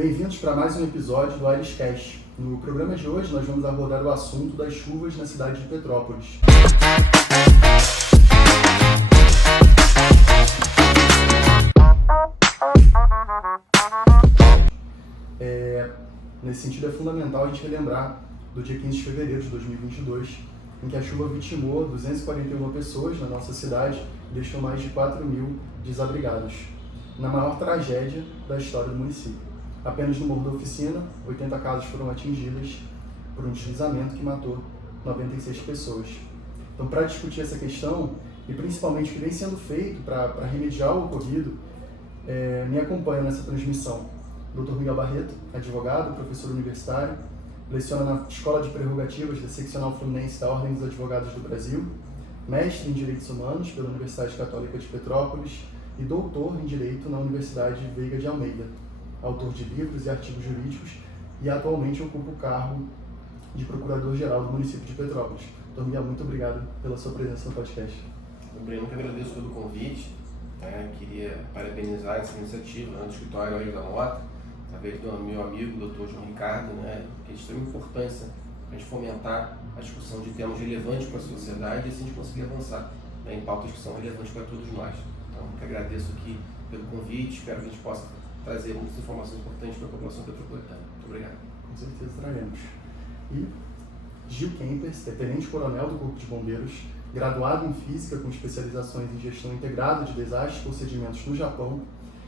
Bem-vindos para mais um episódio do AiresCast. No programa de hoje nós vamos abordar o assunto das chuvas na cidade de Petrópolis. Nesse sentido é fundamental a gente relembrar do dia 15 de fevereiro de 2022, em que a chuva vitimou 241 pessoas na nossa cidade e deixou mais de 4.000 desabrigados, na maior tragédia da história do município. Apenas no Morro da Oficina, 80 casas foram atingidas por um deslizamento que matou 96 pessoas. Então, para discutir essa questão, e principalmente o que vem sendo feito para remediar o ocorrido, me acompanha nessa transmissão Dr. Miguel Barreto, advogado, professor universitário, leciona na Escola de Prerrogativas da Seccional Fluminense da Ordem dos Advogados do Brasil, mestre em Direitos Humanos pela Universidade Católica de Petrópolis e doutor em Direito na Universidade Veiga de Almeida, autor de livros e artigos jurídicos e atualmente ocupa o cargo de Procurador-Geral do município de Petrópolis. Então, Miguel, muito obrigado pela sua presença no podcast. Eu que agradeço pelo convite. Queria parabenizar essa iniciativa no Escritório Aires da Mota, através do meu amigo, Dr. João Ricardo, que é de extrema importância para a gente fomentar a discussão de temas relevantes para a sociedade e assim a gente conseguir avançar em pautas que são relevantes para todos nós. Então, eu que agradeço aqui pelo convite, espero que a gente possa trazer muitas informações importantes para a população petropolitana. Muito obrigado. Com certeza traremos. E Gil Kempers, é tenente-coronel do Corpo de Bombeiros, graduado em Física com especializações em Gestão Integrada de Desastres e Procedimentos no Japão,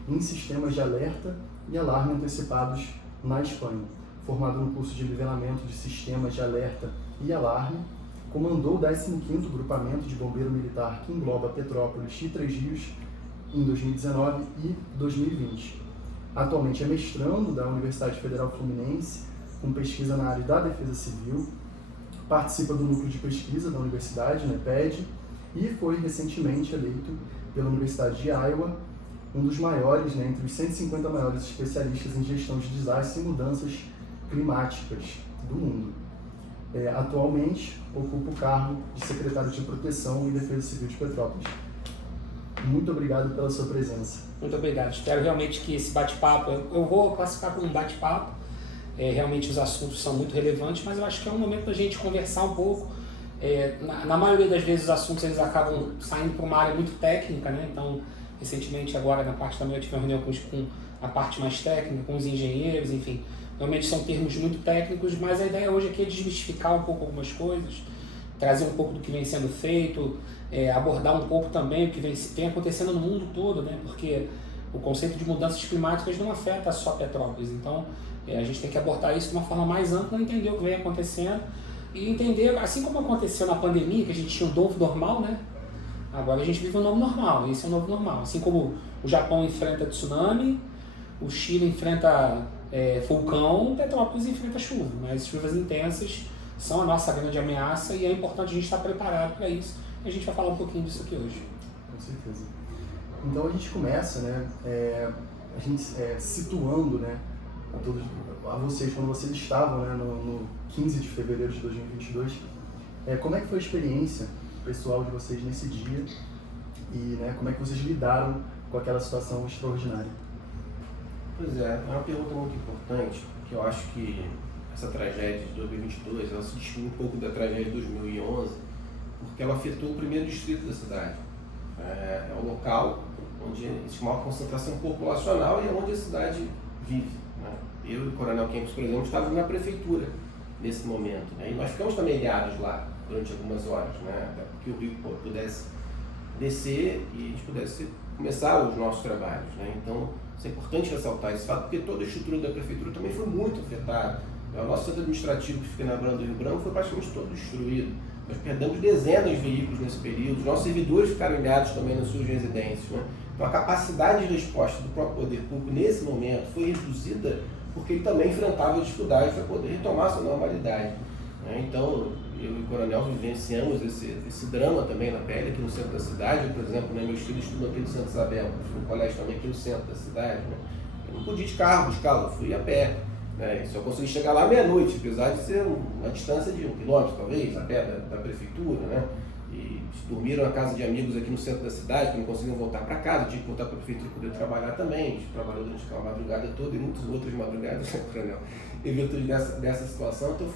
em Sistemas de Alerta e Alarme Antecipados na Espanha. Formado no curso de nivelamento de Sistemas de Alerta e Alarme, comandou o 15º Grupamento de Bombeiro Militar que engloba Petrópolis e Três Rios em 2019 e 2020. Atualmente é mestrando da Universidade Federal Fluminense, com pesquisa na área da Defesa Civil, participa do núcleo de pesquisa da Universidade, NEPED, e foi recentemente eleito pela Universidade de Iowa um dos maiores, entre os 150 maiores especialistas em gestão de desastres e mudanças climáticas do mundo. Atualmente ocupa o cargo de secretário de Proteção e Defesa Civil de Petrópolis. Muito obrigado pela sua presença. Muito obrigado. Espero realmente que esse bate-papo, eu vou classificar como um bate-papo, realmente os assuntos são muito relevantes, mas eu acho que é um momento da gente conversar um pouco. Na maioria das vezes os assuntos eles acabam saindo para uma área muito técnica, Então, recentemente agora na parte da manhã eu tive uma reunião com a parte mais técnica, com os engenheiros, enfim. Realmente são termos muito técnicos, mas a ideia hoje aqui é desmistificar um pouco algumas coisas, trazer um pouco do que vem sendo feito, abordar um pouco também o que vem acontecendo no mundo todo, Porque o conceito de mudanças climáticas não afeta só Petrópolis, então a gente tem que abordar isso de uma forma mais ampla, entender o que vem acontecendo e entender, assim como aconteceu na pandemia, que a gente tinha um novo normal, Agora a gente vive um novo normal, esse é o novo normal. Assim como o Japão enfrenta tsunami, o Chile enfrenta vulcão, Petrópolis enfrenta chuva, mas chuvas intensas são a nossa grande ameaça e é importante a gente estar preparado para isso. E a gente vai falar um pouquinho disso aqui hoje. Com certeza. Então a gente começa, a gente situando, a vocês, quando vocês estavam, no 15 de fevereiro de 2022, como é que foi a experiência pessoal de vocês nesse dia e como é que vocês lidaram com aquela situação extraordinária? Pois é uma pergunta muito importante, que eu acho que essa tragédia de 2022, ela se distingue um pouco da tragédia de 2011, porque ela afetou o primeiro distrito da cidade. É um local onde existe uma concentração populacional e é onde a cidade vive. Eu e o Coronel Kempers, por exemplo, estávamos na prefeitura nesse momento, e nós ficamos também ilhados lá durante algumas horas, até porque o rio pudesse descer e a gente pudesse começar os nossos trabalhos. Então, é importante ressaltar esse fato, porque toda a estrutura da prefeitura também foi muito afetada. O nosso centro administrativo, que fica na Branda do Rio Branco, foi praticamente todo destruído. Nós perdemos dezenas de veículos nesse período, os nossos servidores ficaram ilhados também nas suas residências. Então, a capacidade de resposta do próprio poder público nesse momento foi reduzida porque ele também enfrentava dificuldades para poder retomar sua normalidade. Então, eu e o Coronel vivenciamos esse drama também na pele aqui no centro da cidade. Eu, por exemplo, meus filhos estudam aqui no Santa Isabel, no colégio também aqui no centro da cidade. Eu não podia ir de carro buscá-lo, eu fui a pé. Só consegui chegar lá meia-noite, apesar de ser uma distância de 1 quilômetro, talvez, a pé da prefeitura. E dormiram na casa de amigos aqui no centro da cidade, que não conseguiam voltar para casa, tinham que voltar para a prefeitura poder trabalhar também. A gente trabalhou durante aquela madrugada toda e muitas outras madrugadas, né, Coronel, em virtude dessa situação. Então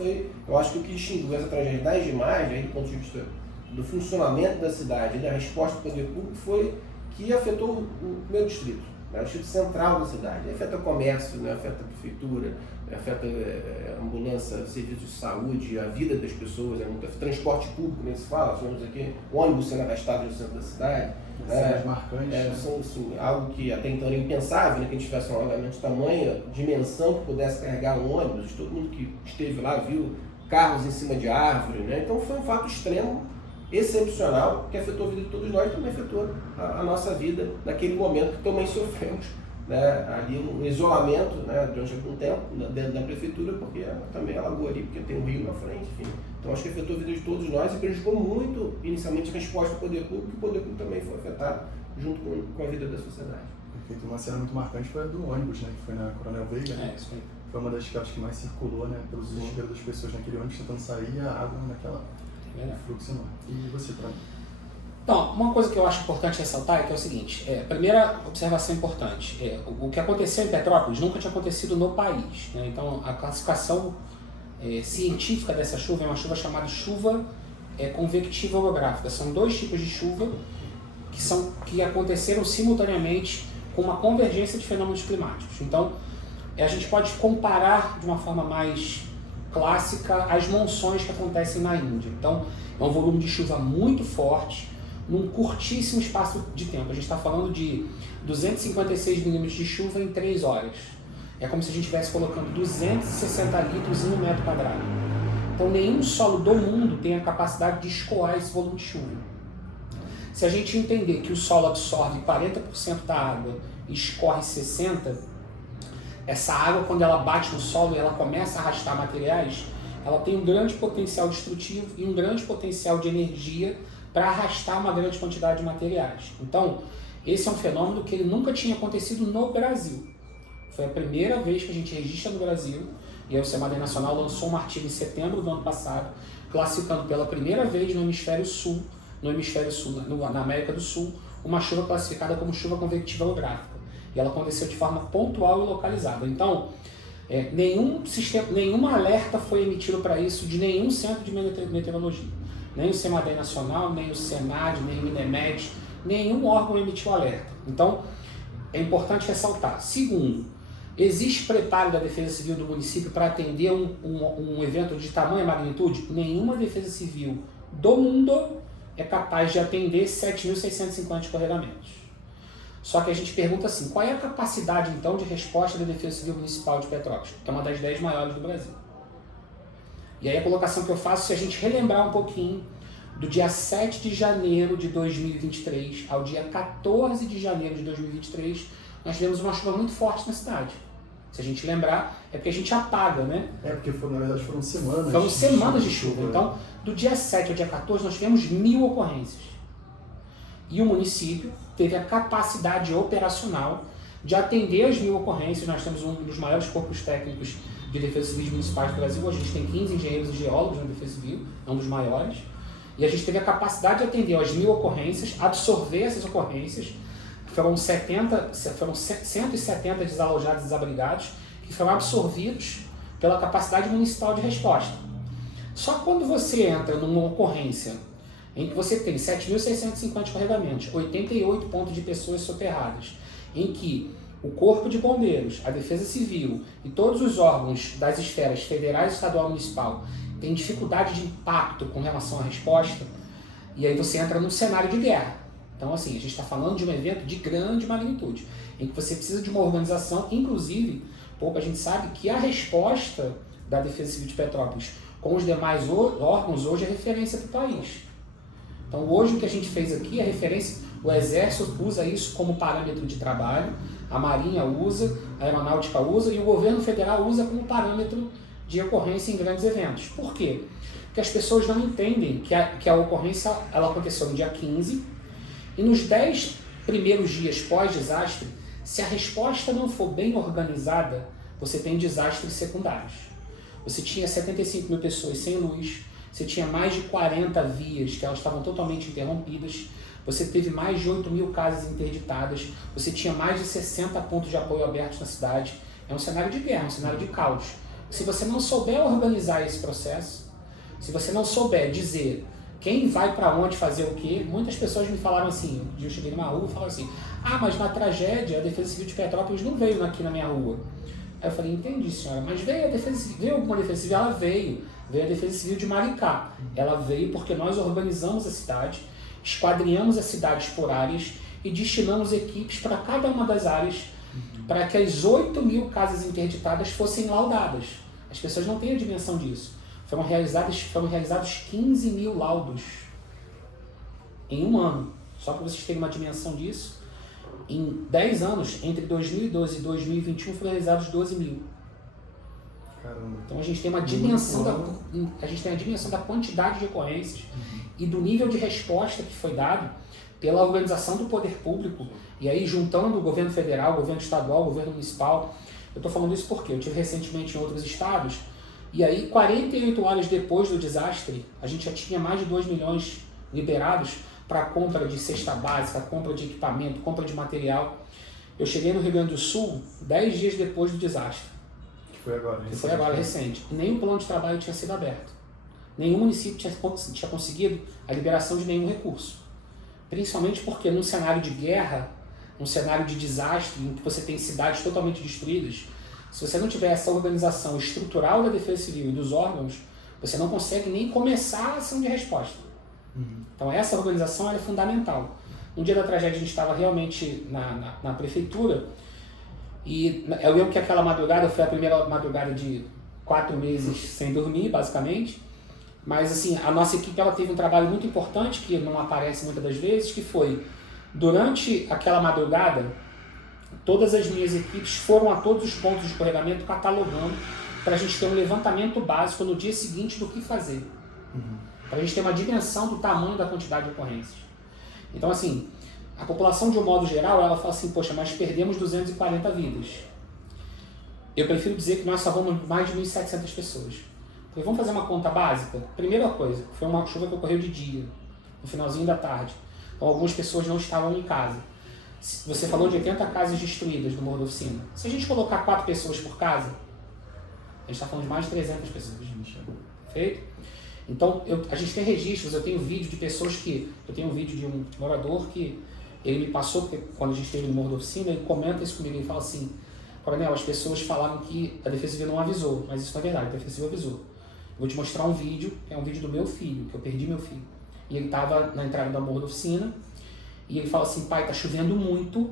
eu acho que o que distinguiu essa tragédia das demais, aí, do ponto de vista do funcionamento da cidade e da resposta do poder público, foi que afetou o primeiro distrito, né, o distrito central da cidade. Afeta o comércio, né, afeta a prefeitura, afeta a ambulância, serviço de saúde, a vida das pessoas, transporte público, nem se fala, nós temos aqui ônibus sendo arrastado no centro da cidade. Cenas marcantes. São assim, algo que até então era impensável, né, que a gente tivesse um alagamento de tamanha dimensão que pudesse carregar um ônibus. Todo mundo que esteve lá viu carros em cima de árvore, né? Então foi um fato extremo, excepcional, que afetou a vida de todos nós e também afetou a nossa vida naquele momento que também sofremos, né, ali um isolamento, né, durante algum tempo dentro da prefeitura, porque também alagou ali, porque tem um rio na frente, enfim. Então acho que afetou a vida de todos nós e prejudicou muito, inicialmente, a resposta do poder público, e o poder público também foi afetado junto com a vida da sociedade. Perfeito. Uma cena muito marcante foi a do ônibus, né, que foi na Coronel Veiga, né? Isso aí. Foi uma das que acho que mais circulou, né, pelos desesperos das pessoas naquele ônibus tentando sair e a água naquela fluxo enorme. E você, Fran? Então, uma coisa que eu acho importante ressaltar é que é o seguinte, primeira observação importante, o que aconteceu em Petrópolis nunca tinha acontecido no país, né? Então a classificação científica dessa chuva é uma chuva chamada chuva convectiva orográfica. São dois tipos de chuva que aconteceram simultaneamente com uma convergência de fenômenos climáticos. Então a gente pode comparar de uma forma mais clássica as monções que acontecem na Índia. Então é um volume de chuva muito forte, num curtíssimo espaço de tempo. A gente está falando de 256 milímetros de chuva em 3 horas. É como se a gente estivesse colocando 260 litros em 1 metro quadrado. Então nenhum solo do mundo tem a capacidade de escoar esse volume de chuva. Se a gente entender que o solo absorve 40% da água e escorre 60%, essa água, quando ela bate no solo e ela começa a arrastar materiais, ela tem um grande potencial destrutivo e um grande potencial de energia para arrastar uma grande quantidade de materiais. Então, esse é um fenômeno que ele nunca tinha acontecido no Brasil. Foi a primeira vez que a gente registra no Brasil, e aí o CEMADEM Nacional lançou um artigo em setembro do ano passado, classificando pela primeira vez no Hemisfério Sul, na América do Sul, uma chuva classificada como chuva convectiva orográfica. E ela aconteceu de forma pontual e localizada. Então, nenhum alerta foi emitido para isso de nenhum centro de meteorologia. Nem o CEMADEM Nacional, nem o SENAD, nem o INEMET, nenhum órgão emitiu alerta. Então, é importante ressaltar. Segundo, existe preparo da Defesa Civil do município para atender um evento de tamanha magnitude? Nenhuma Defesa Civil do mundo é capaz de atender 7.650 escorregamentos. Só que a gente pergunta assim, qual é a capacidade, então, de resposta da Defesa Civil Municipal de Petrópolis, que é uma das 10 maiores do Brasil? E aí a colocação que eu faço, se a gente relembrar um pouquinho, do dia 7 de janeiro de 2023 ao dia 14 de janeiro de 2023, nós tivemos uma chuva muito forte na cidade. Se a gente lembrar, é porque a gente apaga, né? Porque na verdade foram semanas. Foram semanas de chuva. Então, do dia 7 ao dia 14, nós tivemos 1.000 ocorrências. E o município teve a capacidade operacional de atender as 1.000 ocorrências. Nós temos um dos maiores corpos técnicos de defesa civil municipais do Brasil. Hoje a gente tem 15 engenheiros e geólogos na defesa civil, é um dos maiores. E a gente teve a capacidade de atender as 1.000 ocorrências, absorver essas ocorrências. Foram 170 desalojados e desabrigados que foram absorvidos pela capacidade municipal de resposta. Só quando você entra numa ocorrência em que você tem 7.650 escorregamentos, 88 pontos de pessoas soterradas, em que o Corpo de Bombeiros, a Defesa Civil e todos os órgãos das esferas federais, estadual e municipal têm dificuldade de impacto com relação à resposta, e aí você entra num cenário de guerra. Então, assim, a gente está falando de um evento de grande magnitude, em que você precisa de uma organização, inclusive, pouco a gente sabe que a resposta da Defesa Civil de Petrópolis com os demais órgãos hoje é referência para o país. Então, hoje o que a gente fez aqui é referência, o Exército usa isso como parâmetro de trabalho, a Marinha usa, a Aeronáutica usa e o Governo Federal usa como parâmetro de ocorrência em grandes eventos. Por quê? Porque as pessoas não entendem que a ocorrência ela aconteceu no dia 15 e nos 10 primeiros dias pós-desastre, se a resposta não for bem organizada, você tem desastres secundários. Você tinha 75 mil pessoas sem luz, você tinha mais de 40 vias que elas estavam totalmente interrompidas, você teve mais de 8 mil casas interditadas, você tinha mais de 60 pontos de apoio abertos na cidade. É um cenário de guerra, um cenário de caos. Se você não souber organizar esse processo, se você não souber dizer quem vai para onde fazer o quê, muitas pessoas me falaram assim, um dia eu cheguei numa rua e falaram assim, mas na tragédia a Defesa Civil de Petrópolis não veio aqui na minha rua. Aí eu falei, entendi, senhora, mas veio a Defesa Civil, veio alguma Defesa Civil? Ela veio a Defesa Civil de Maricá. Ela veio porque nós organizamos a cidade, esquadrinhamos as cidades por áreas e destinamos equipes para cada uma das áreas para que as 8 mil casas interditadas fossem laudadas. As pessoas não têm a dimensão disso. Foram realizados 15 mil laudos em um ano. Só para vocês terem uma dimensão disso, em 10 anos, entre 2012 e 2021, foram realizados 12 mil. Caramba. Então a gente tem uma dimensão da quantidade de ocorrências e do nível de resposta que foi dado pela organização do poder público, e aí juntando o governo federal, o governo estadual, o governo municipal. Eu estou falando isso porque eu estive recentemente em outros estados, e aí 48 horas depois do desastre, a gente já tinha mais de 2 milhões liberados para compra de cesta básica, compra de equipamento, compra de material. Eu cheguei no Rio Grande do Sul 10 dias depois do desastre. Que foi agora, recente. Nem o plano de trabalho tinha sido aberto. Nenhum município tinha conseguido a liberação de nenhum recurso. Principalmente porque num cenário de guerra, num cenário de desastre, em que você tem cidades totalmente destruídas, se você não tiver essa organização estrutural da Defesa Civil e dos órgãos, você não consegue nem começar a ação de resposta. Então essa organização é fundamental. No dia da tragédia a gente estava realmente na prefeitura e eu lembro que aquela madrugada foi a primeira madrugada de 4 meses sem dormir, basicamente. Mas assim, a nossa equipe ela teve um trabalho muito importante, que não aparece muitas das vezes, que foi, durante aquela madrugada, todas as minhas equipes foram a todos os pontos de escorregamento catalogando para a gente ter um levantamento básico no dia seguinte do que fazer. Para a gente ter uma dimensão do tamanho da quantidade de ocorrências. Então assim, a população de um modo geral, ela fala assim, poxa, mas perdemos 240 vidas. Eu prefiro dizer que nós salvamos mais de 1.700 pessoas. Falei, vamos fazer uma conta básica? Primeira coisa, foi uma chuva que ocorreu de dia, no finalzinho da tarde. Então algumas pessoas não estavam em casa. Você falou de 80 casas destruídas no Morro da Oficina. Se a gente colocar 4 pessoas por casa, a gente está falando de mais de 300 pessoas. Perfeito? Então, a gente tem registros, eu tenho vídeo de pessoas que... Eu tenho um vídeo de um morador que ele me passou, porque quando a gente esteve no Morro da Oficina, ele comenta isso comigo, ele fala assim, Coronel, as pessoas falaram que a Defesa Civil não avisou, mas isso não é verdade, a Defesa Civil avisou. Eu vou te mostrar um vídeo, é um vídeo do meu filho, que eu perdi meu filho. E ele estava na entrada do Morro da Oficina, e ele fala assim, pai, tá chovendo muito.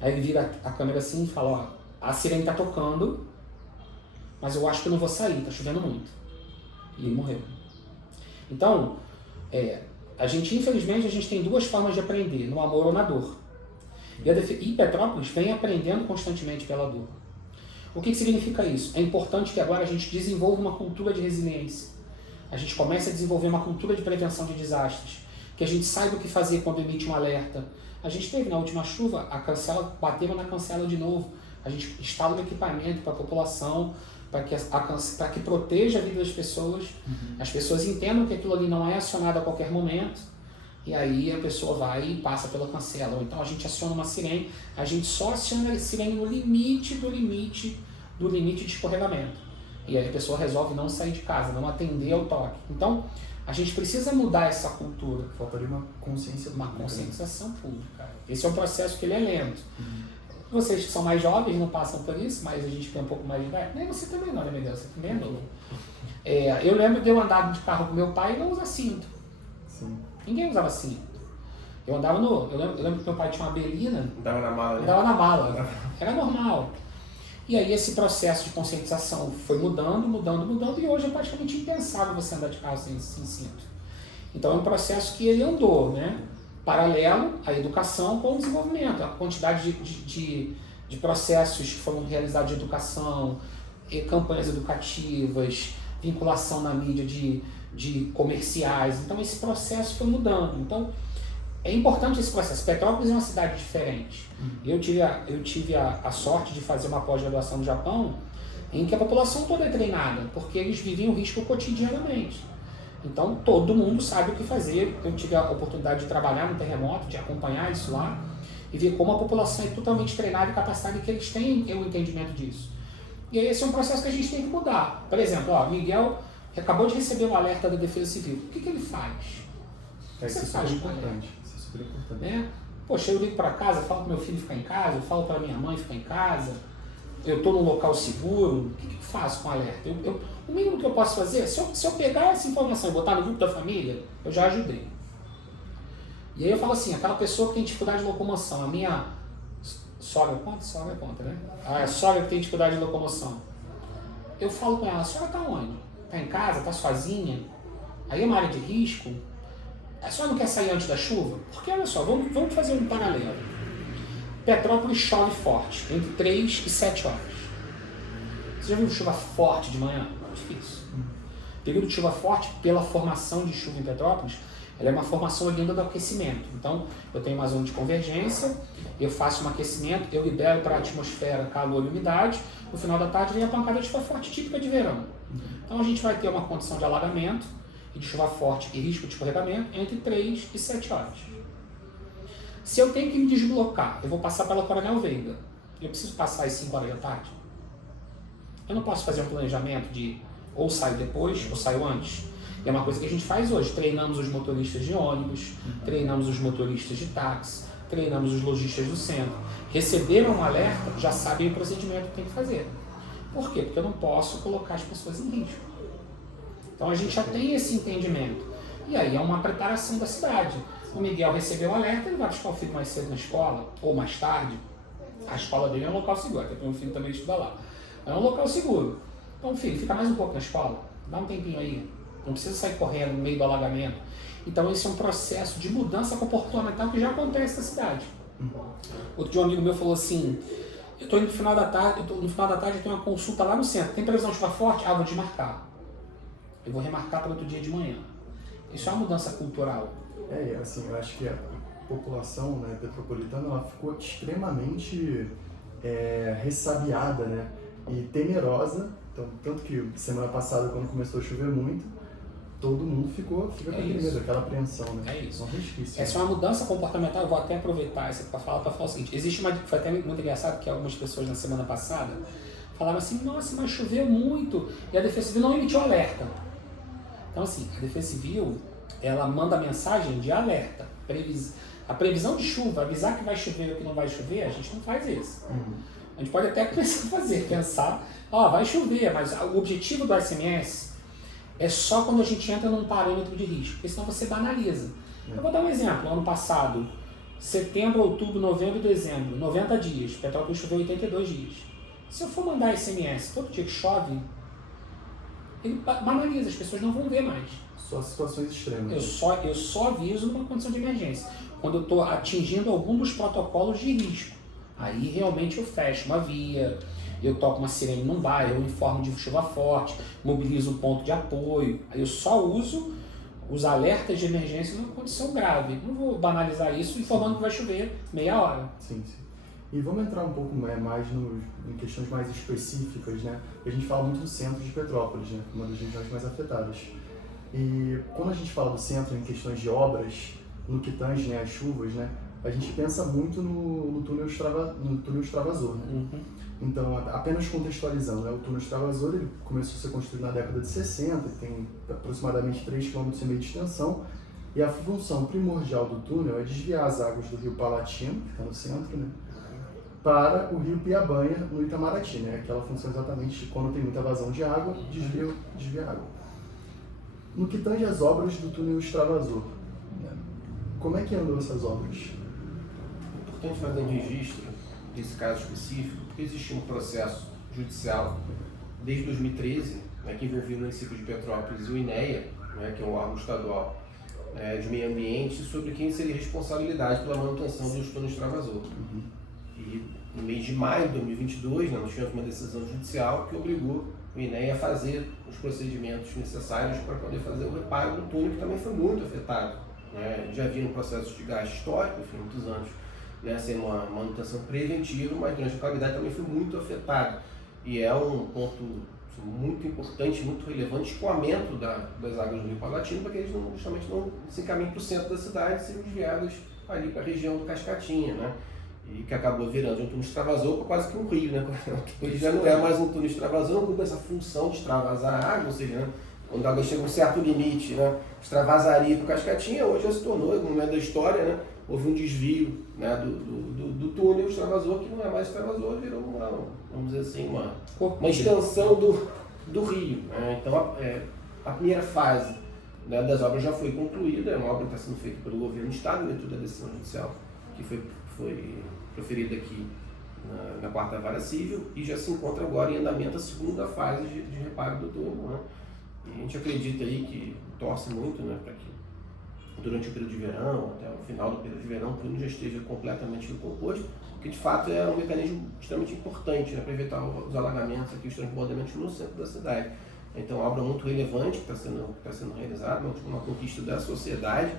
Aí ele vira a câmera assim e fala, ó, a sirene tá tocando, mas eu acho que eu não vou sair, tá chovendo muito. E ele morreu. Então, infelizmente, a gente tem 2 formas de aprender, no amor ou na dor. E Petrópolis vem aprendendo constantemente pela dor. O que significa isso? É importante que agora a gente desenvolva uma cultura de resiliência. A gente comece a desenvolver uma cultura de prevenção de desastres. Que a gente saiba o que fazer quando emite um alerta. A gente teve na última chuva, a cancela, bateu na cancela de novo. A gente instala um equipamento para a população, para que proteja a vida das pessoas. As pessoas entendam que aquilo ali não é acionado a qualquer momento. E aí a pessoa vai e passa pela cancela. Ou então a gente aciona uma sirene, a gente só aciona a sirene no limite de escorregamento. E aí a pessoa resolve não sair de casa, não atender ao toque. Então, a gente precisa mudar essa cultura. Faltaria uma consciência pública. Uma conscientização pública. Esse é um processo que ele é lento. Vocês que são mais jovens não passam por isso, mas a gente tem um pouco mais de idade. Nem você também não, né, Miguel? Você também é novo. Eu lembro de eu andar de carro com meu pai e não usar cinto. Sim. Ninguém usava cinto. Eu andava eu lembro que meu pai tinha uma berlina. Andava na mala. Andava na mala. Era normal. E aí esse processo de conscientização foi mudando, e hoje é praticamente impensável você andar de carro sem cinto. Então é um processo que ele andou, né? Paralelo à educação com o desenvolvimento. A quantidade de processos que foram realizados de educação, campanhas educativas, vinculação na mídia de comerciais. Então esse processo foi mudando. Então é importante esse processo. Petrópolis é uma cidade diferente. Eu tive a sorte de fazer uma pós-graduação no Japão em que a população toda é treinada, porque eles vivem o risco cotidianamente. Então todo mundo sabe o que fazer. Eu tive a oportunidade de trabalhar no terremoto, de acompanhar isso lá e ver como a população é totalmente treinada e capacitada e que eles têm o entendimento disso. E aí esse é um processo que a gente tem que mudar. Por exemplo, ó, Miguel acabou de receber um alerta da Defesa Civil. O que ele faz? Isso é super importante. Isso é super importante. Né? Poxa, eu ligo para casa, falo para meu filho ficar em casa, eu falo para minha mãe ficar em casa, eu estou num local seguro, o que eu faço com o alerta? O mínimo que eu posso fazer, se eu pegar essa informação e botar no grupo da família, eu já ajudei. E aí eu falo assim, aquela pessoa que tem dificuldade de locomoção, a minha sogra conta? Sogra conta, né? A sogra que tem dificuldade de locomoção. Eu falo com ela, a senhora está onde? Está em casa? Está sozinha? Aí é uma área de risco? A senhora não quer sair antes da chuva? Porque olha só, vamos fazer um paralelo. Petrópolis chove forte, entre 3 e 7 horas. Você já viu chuva forte de manhã? Difícil. Período de chuva forte, pela formação de chuva em Petrópolis, ela é uma formação oriunda do aquecimento. Então, eu tenho uma zona de convergência, eu faço um aquecimento, eu libero para a atmosfera calor e umidade, no final da tarde vem a pancada de chuva forte típica de verão. Então, a gente vai ter uma condição de alagamento e de chuva forte e risco de escorregamento entre 3 e 7 horas. Se eu tenho que me deslocar, eu vou passar pela Coronel Veiga. Eu preciso passar às 5 horas da tarde? Eu não posso fazer um planejamento de ou saio depois ou saio antes. É uma coisa que a gente faz hoje. Treinamos os motoristas de ônibus, treinamos os motoristas de táxi, treinamos os lojistas do centro. Receberam um alerta, já sabem o procedimento que tem que fazer. Por quê? Porque eu não posso colocar as pessoas em risco. Então a gente já tem esse entendimento. E aí é uma preparação da cidade. O Miguel recebeu o alerta, ele vai buscar o filho mais cedo na escola, ou mais tarde. A escola dele é um local seguro, até porque o meu filho também estuda lá. É um local seguro. Então, filho, fica mais um pouco na escola, dá um tempinho aí. Não precisa sair correndo no meio do alagamento. Então, esse é um processo de mudança comportamental que já acontece na cidade. Outro dia um amigo meu falou assim, eu estou indo no final da tarde, eu tenho uma consulta lá no centro. Tem previsão de chuva forte? Vou desmarcar. Eu vou remarcar para outro dia de manhã. Isso é uma mudança cultural. Assim, eu acho que a população, né, petropolitana, ela ficou extremamente ressabiada, né, e temerosa. Então, tanto que semana passada, quando começou a chover muito, todo mundo fica com aquele medo, aquela apreensão, né? É isso. Difícil, essa é uma mudança comportamental. Eu vou até aproveitar isso para falar o seguinte. Foi até muito engraçado que algumas pessoas na semana passada falaram assim, nossa, mas choveu muito e a Defesa Civil não emitiu alerta. Então, assim, a Defesa Civil, ela manda mensagem de alerta. A previsão de chuva, avisar que vai chover ou que não vai chover, a gente não faz isso. A gente pode até começar a pensar, vai chover, mas o objetivo do SMS é só quando a gente entra num parâmetro de risco, porque senão você banaliza. Eu vou dar um exemplo. Ano passado, setembro, outubro, novembro e dezembro, 90 dias, Petrópolis choveu 82 dias. Se eu for mandar SMS todo dia que chove, ele banaliza, as pessoas não vão ver mais. Só situações extremas. Eu só aviso numa condição de emergência, quando eu estou atingindo algum dos protocolos de risco. Aí realmente eu fecho uma via, eu toco uma sirene num bairro, eu informo de chuva forte, mobilizo um ponto de apoio. Aí eu só uso os alertas de emergência numa condição grave. Não vou banalizar isso informando que vai chover meia hora. Sim. E vamos entrar um pouco mais em questões mais específicas, né? A gente fala muito do centro de Petrópolis, né? Uma das regiões mais afetadas. E quando a gente fala do centro em questões de obras, no que tange, né, as chuvas, né? A gente pensa muito no túnel extravasor, né? Então, apenas contextualizando, né? O túnel extravasor ele começou a ser construído na década de 60, tem aproximadamente 3,5 km de extensão, e a função primordial do túnel é desviar as águas do rio Palatino, que está no centro, né, para o rio Piabanha, no Itamaraty, né? Aquela função exatamente de quando tem muita vazão de água, desvia a água. No que tange as obras do túnel extravasor, né? Como é que andam essas obras? É importante fazer um registro desse caso específico, porque existe um processo judicial desde 2013, né, que envolvia o município de Petrópolis e o INEA, né, que é um órgão estadual de meio ambiente, sobre quem seria responsabilidade pela manutenção dos túneis extravasor. E no mês de maio de 2022, nós tivemos uma decisão judicial que obrigou o INEA a fazer os procedimentos necessários para poder fazer o reparo do túnel, que também foi muito afetado. Já havia um processo de gasto histórico, enfim, muitos anos, né, sendo uma manutenção preventiva, mas durante a calamidade também foi muito afetado. E é um ponto muito importantes, muito relevantes, escoamento das águas do Rio Palatino, para que eles justamente não se encaminhem para o centro da cidade e sejam desviadas ali para a região do Cascatinha, né? E que acabou virando um túnel extravasor para quase que um rio, né? Ele já não é mais um túnel extravasor, não cumpre essa função de extravasar a água, ou seja, né? Quando a água chega a um certo limite, né? Extravasaria para o Cascatinha, hoje já se tornou, no momento da história, né? Houve um desvio, né? do túnel extravasor, que não é mais extravasor, virou vamos dizer assim, uma extensão do rio, né? Então a primeira fase, né, das obras já foi concluída, é uma obra que está sendo feita pelo governo do estado, em virtude da decisão judicial que foi proferida aqui na 4ª Vara Civil, e já se encontra agora em andamento a segunda fase de reparo do túnel, né? E a gente acredita aí que torce muito, né, para que durante o período de verão, até o final do período de verão, o túnel já esteja completamente recomposto, porque de fato é um mecanismo extremamente importante, né, para evitar os alagamentos aqui, os transbordamentos no centro da cidade. Então, é uma obra muito relevante que está sendo realizada, uma conquista da sociedade,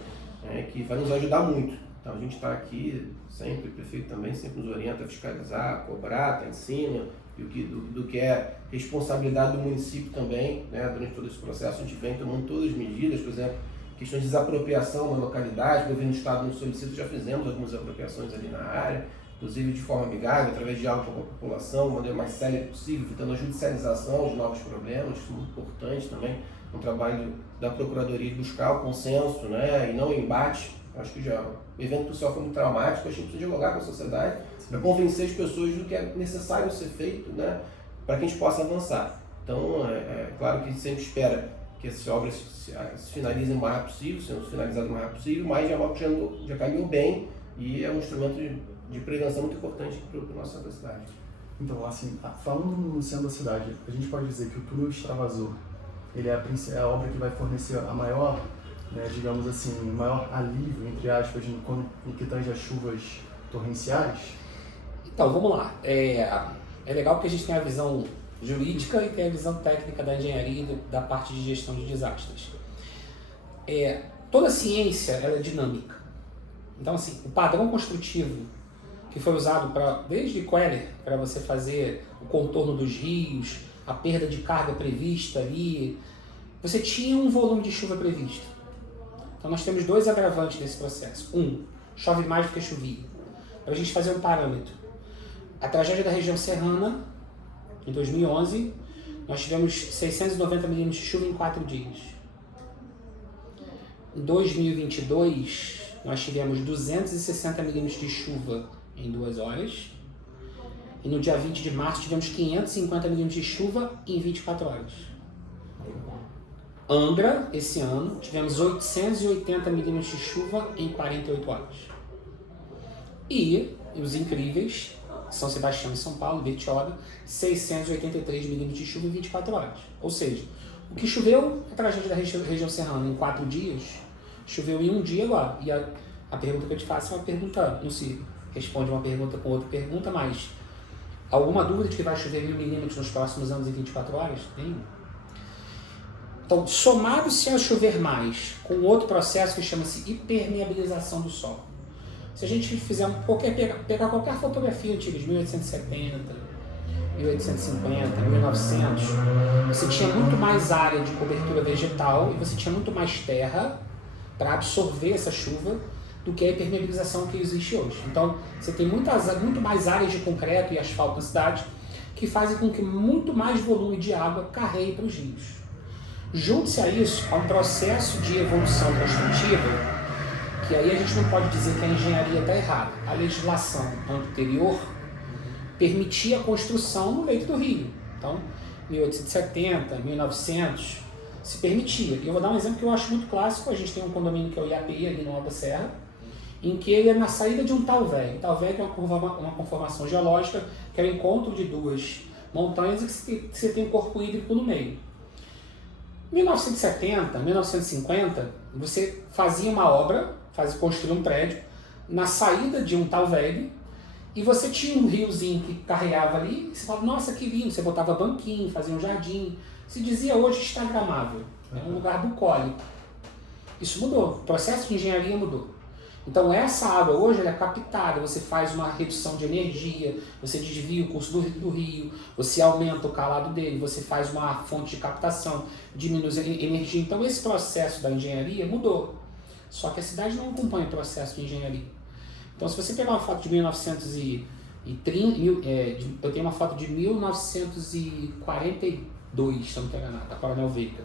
que vai nos ajudar muito. Então, a gente está aqui sempre, o prefeito também sempre nos orienta a fiscalizar, cobrar, está em cima do que é responsabilidade do município também, né, durante todo esse processo. A gente vem tomando todas as medidas, por exemplo, questões de desapropriação na localidade, o governo do estado nos solicita, já fizemos algumas apropriações ali na área, inclusive de forma amigável, através de diálogo com a população, de maneira mais séria possível, evitando a judicialização de novos problemas, isso é muito importante também, um trabalho da Procuradoria de buscar o consenso, né, e não o embate. Acho que o evento social foi muito traumático, a gente precisa dialogar com a sociedade para convencer as pessoas do que é necessário ser feito, né, para que a gente possa avançar. Então, é claro que a gente sempre espera que essas obras se finalizem o mais rápido possível, sendo finalizadas o mais rápido possível, mas já caminhou bem e é um instrumento de prevenção muito importante para o nosso centro da cidade. Então, assim, falando no centro da cidade, a gente pode dizer que o túnel extravasor, ele é a obra que vai fornecer a maior, né, digamos assim, maior alívio, entre aspas, no que tange as chuvas torrenciais? Então, vamos lá. É legal porque a gente tem a visão jurídica e tem a visão técnica da engenharia e da parte de gestão de desastres. Toda ciência ela é dinâmica. Então, assim, o padrão construtivo que foi usado desde Queller para você fazer o contorno dos rios, a perda de carga prevista ali, você tinha um volume de chuva previsto. Então nós temos 2 agravantes nesse processo. Chove mais do que chovia. Para a gente fazer um parâmetro. A tragédia da região serrana, em 2011, nós tivemos 690 milímetros de chuva em 4 dias. Em 2022, nós tivemos 260 milímetros de chuva em 2 horas. E no dia 20 de março tivemos 550 milímetros de chuva em 24 horas. Angra, esse ano, tivemos 880 milímetros de chuva em 48 horas. E os incríveis, São Sebastião e São Paulo, Bertioga, 683 milímetros de chuva em 24 horas. Ou seja, o que choveu, a tragédia da região serrana, em 4 dias, choveu em um dia agora. E a pergunta que eu te faço é uma pergunta, não se responde uma pergunta com outra pergunta, mas alguma dúvida de que vai chover 1000 milímetros nos próximos anos em 24 horas? Nenhuma. Então, somado-se a chover mais com outro processo que chama-se impermeabilização do solo. Se a gente fizer pegar qualquer fotografia antiga, de 1870, 1850, 1900, você tinha muito mais área de cobertura vegetal e você tinha muito mais terra para absorver essa chuva do que a impermeabilização que existe hoje. Então, você tem muito mais áreas de concreto e asfalto na cidade que fazem com que muito mais volume de água carregue para os rios. Junte-se a isso a um processo de evolução construtiva, que aí a gente não pode dizer que a engenharia está errada. A legislação anterior permitia a construção no leito do rio. Então, 1870, 1900, se permitia. E eu vou dar um exemplo que eu acho muito clássico. A gente tem um condomínio que é o Iapê, ali no Alto da Serra, em que ele é na saída de um talveg. Talveg é uma conformação geológica, que é o encontro de 2 montanhas e que você tem um corpo hídrico no meio. Em 1970, 1950, você fazia uma obra, construía um prédio, na saída de um talveg, e você tinha um riozinho que carregava ali, e você falava, nossa, que lindo, você botava banquinho, fazia um jardim, se dizia hoje instagramável, é um lugar bucólico. Isso mudou, o processo de engenharia mudou. Então essa água hoje ela é captada, você faz uma redução de energia, você desvia o curso do rio, você aumenta o calado dele, você faz uma fonte de captação, diminui a energia. Então esse processo da engenharia mudou. Só que a cidade não acompanha o processo de engenharia. Então se você pegar uma foto de 1930, eu tenho uma foto de 1942, se não me engano, da Coronel Veiga,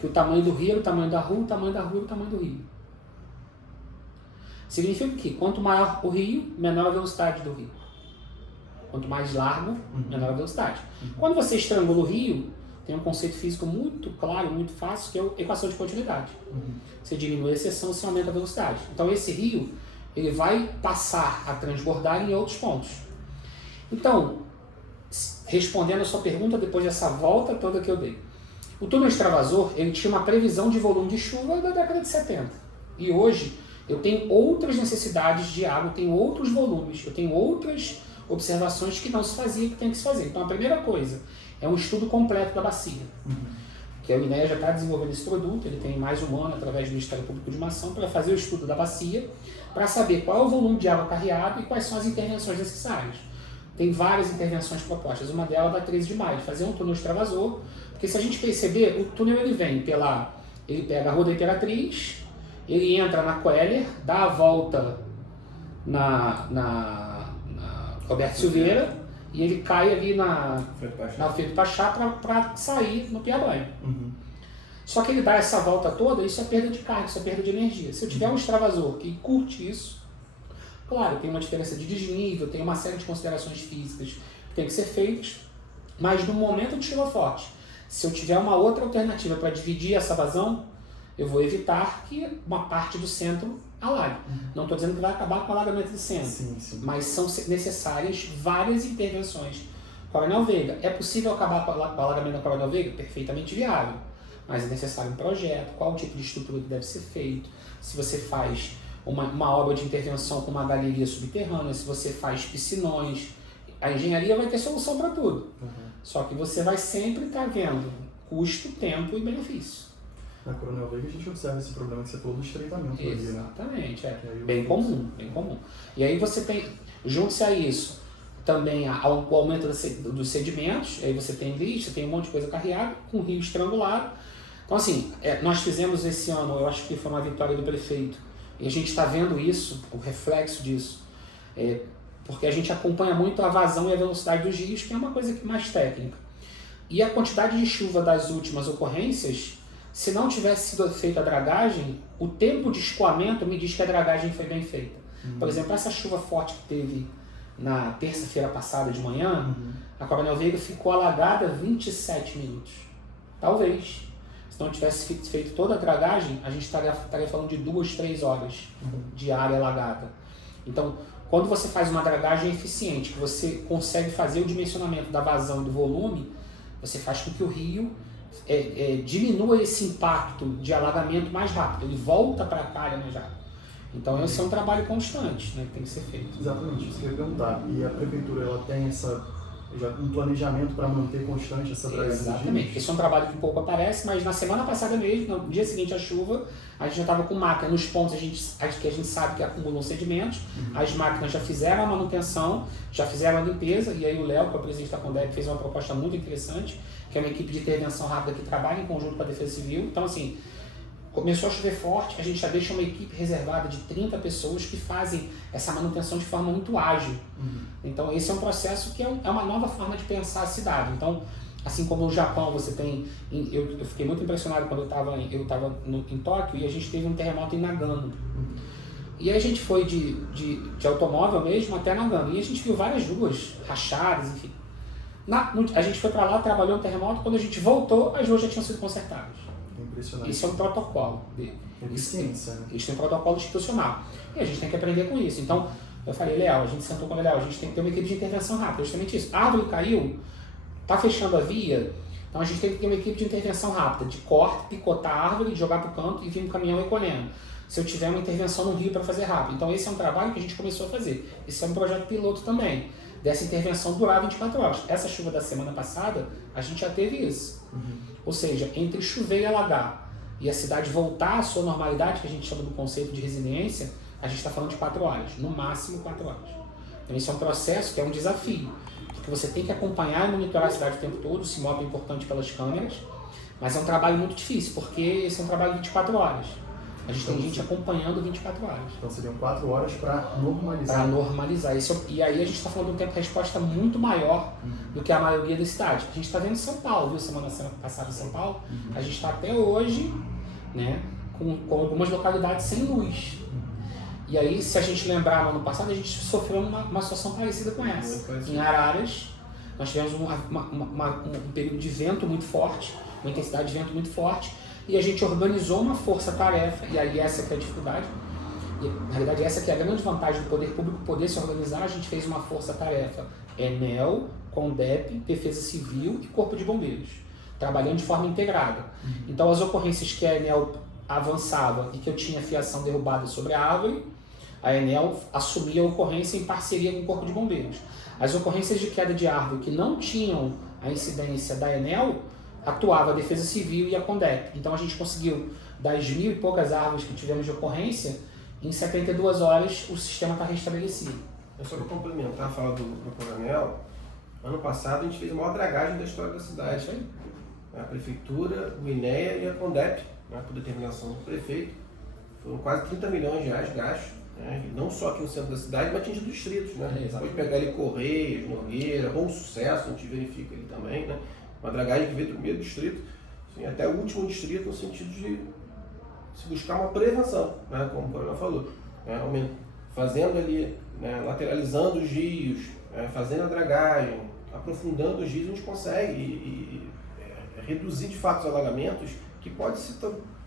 que o tamanho do rio era o tamanho da rua, o tamanho da rua era o tamanho do rio. Significa que quanto maior o rio, menor a velocidade do rio. Quanto mais largo, menor a velocidade. Quando você estrangula o rio, tem um conceito físico muito claro, muito fácil, que é a equação de continuidade. Você diminui a seção, você aumenta a velocidade. Então esse rio, ele vai passar a transbordar em outros pontos. Então, respondendo a sua pergunta depois dessa volta toda que eu dei, o túnel extravasor, ele tinha uma previsão de volume de chuva da década de 70. E hoje, eu tenho outras necessidades de água, eu tenho outros volumes, eu tenho outras observações que não se fazia e que tem que se fazer. Então a primeira coisa é um estudo completo da bacia, que a INEA já está desenvolvendo esse produto, ele tem mais um ano através do Ministério Público de uma ação para fazer o estudo da bacia, para saber qual é o volume de água carreado e quais são as intervenções necessárias. Tem várias intervenções propostas, uma delas da 13 de maio, fazer um túnel extravasor, porque se a gente perceber, o túnel ele pega a Rua da Imperatriz, ele entra na Queller, dá a volta na Roberto Silveira e ele cai ali na Alfredo Pachá para sair no Piabanho. Só que ele dá essa volta toda, isso é perda de carga, isso é perda de energia. Se eu tiver um extravasor que curte isso, claro, tem uma diferença de desnível, tem uma série de considerações físicas que tem que ser feitas, mas no momento de chuva forte, se eu tiver uma outra alternativa para dividir essa vazão, eu vou evitar que uma parte do centro alague. Não estou dizendo que vai acabar com o alagamento do centro, mas são necessárias várias intervenções. Coronel Veiga, é possível acabar com o alagamento da Coronel Veiga? Perfeitamente viável, mas é necessário um projeto, qual tipo de estrutura que deve ser feito, se você faz uma obra de intervenção com uma galeria subterrânea, se você faz piscinões, a engenharia vai ter solução para tudo. Só que você vai sempre estar vendo custo, tempo e benefício. Na Coronel Veiga a gente observa esse problema que você falou do estreitamento. Exatamente, bem comum. E aí você tem, junto-se a isso, também o aumento dos sedimentos, aí você tem lixo, tem um monte de coisa carreada, com o rio estrangulado. Então assim, nós fizemos esse ano, eu acho que foi uma vitória do prefeito, e a gente está vendo isso, o reflexo disso, porque a gente acompanha muito a vazão e a velocidade dos rios, que é uma coisa mais técnica. E a quantidade de chuva das últimas ocorrências, se não tivesse sido feita a dragagem, o tempo de escoamento me diz que a dragagem foi bem feita. Por exemplo, essa chuva forte que teve na terça-feira passada de manhã, a Coronel Veiga ficou alagada 27 minutos. Talvez. Se não tivesse feito toda a dragagem, a gente estaria falando de 2, 3 horas de área alagada. Então, quando você faz uma dragagem eficiente, que você consegue fazer o dimensionamento da vazão e do volume, você faz com que o rio diminua esse impacto de alagamento mais rápido, ele volta para a área mais rápido. Então esse é um trabalho constante, né, que tem que ser feito. Exatamente, isso que eu ia perguntar. E a prefeitura ela tem um planejamento para manter constante essa dragagem? Exatamente, esse é um trabalho que um pouco aparece, mas na semana passada mesmo, no dia seguinte à chuva, a gente já estava com máquina nos pontos que a gente sabe que acumulam sedimentos, as máquinas já fizeram a manutenção, já fizeram a limpeza, e aí o Léo, que é o presidente da Condep, fez uma proposta muito interessante, que é uma equipe de intervenção rápida que trabalha em conjunto com a Defesa Civil. Então assim, começou a chover forte, a gente já deixa uma equipe reservada de 30 pessoas que fazem essa manutenção de forma muito ágil. Então esse é um processo que é uma nova forma de pensar a cidade. Então, assim como no Japão você tem... Eu fiquei muito impressionado quando eu estava em Tóquio e a gente teve um terremoto em Nagano. E aí a gente foi de automóvel mesmo até Nagano. E a gente viu várias ruas rachadas, enfim. A gente foi para lá, trabalhou no terremoto, quando a gente voltou, as ruas já tinham sido consertadas. Impressionante. Isso é um protocolo. Eficiência, né? Isso é um protocolo institucional. E a gente tem que aprender com isso. Então, eu falei, Léo, a gente sentou com o Léo, a gente tem que ter uma equipe de intervenção rápida, justamente isso. A árvore caiu, está fechando a via, então a gente tem que ter uma equipe de intervenção rápida, de corte, picotar a árvore, jogar para o canto e vir um caminhão recolhendo. Se eu tiver uma intervenção no rio para fazer rápido. Então esse é um trabalho que a gente começou a fazer. Esse é um projeto piloto também. Dessa intervenção durar 24 horas. Essa chuva da semana passada, a gente já teve isso. Ou seja, entre chover e alagar e a cidade voltar à sua normalidade, que a gente chama do conceito de resiliência, a gente está falando de 4 horas, no máximo 4 horas. Então isso é um processo que é um desafio, porque você tem que acompanhar e monitorar a cidade o tempo todo, o CIMOP é importante pelas câmeras, mas é um trabalho muito difícil, porque esse é um trabalho de 24 horas. A gente tem gente acompanhando 24 horas. Então seriam 4 horas para normalizar. Para normalizar. E aí a gente está falando de um tempo-resposta muito maior do que a maioria das cidades. A gente está vendo em São Paulo, viu? Semana passada em São Paulo, a gente está até hoje, né, com algumas localidades sem luz. E aí, se a gente lembrar, no ano passado, a gente sofreu uma situação parecida com essa. Em Araras, nós tivemos um período de vento muito forte, uma intensidade de vento muito forte, e a gente organizou uma força-tarefa, e aí essa que é a dificuldade, e, na realidade essa que é a grande vantagem do poder público poder se organizar. A gente fez uma força-tarefa ENEL, CONDEP, Defesa Civil e Corpo de Bombeiros, trabalhando de forma integrada. Então as ocorrências que a ENEL avançava e que eu tinha fiação derrubada sobre a árvore, a ENEL assumia a ocorrência em parceria com o Corpo de Bombeiros. As ocorrências de queda de árvore que não tinham a incidência da ENEL, atuava a Defesa Civil e a CONDEP. Então a gente conseguiu, das 1000 e poucas árvores que tivemos de ocorrência, em 72 horas o sistema está restabelecido. Eu só vou complementar a fala do Coronel. Ano passado a gente fez a maior dragagem da história da cidade. A Prefeitura, o INEA e a CONDEP, né, por determinação do prefeito. Foram quase 30 milhões de reais gastos, né, não só aqui no centro da cidade, mas atinge distritos. Né? Você pode pegar ali Correios, Nogueira, Bom Sucesso, a gente verifica ali também. Né? Uma dragagem que veio do primeiro distrito, assim, até o último distrito, no sentido de se buscar uma prevenção, né, como o Coronel falou, né, fazendo ali, né, lateralizando os rios, fazendo a dragagem, aprofundando os rios, a gente consegue reduzir de fato os alagamentos, que pode se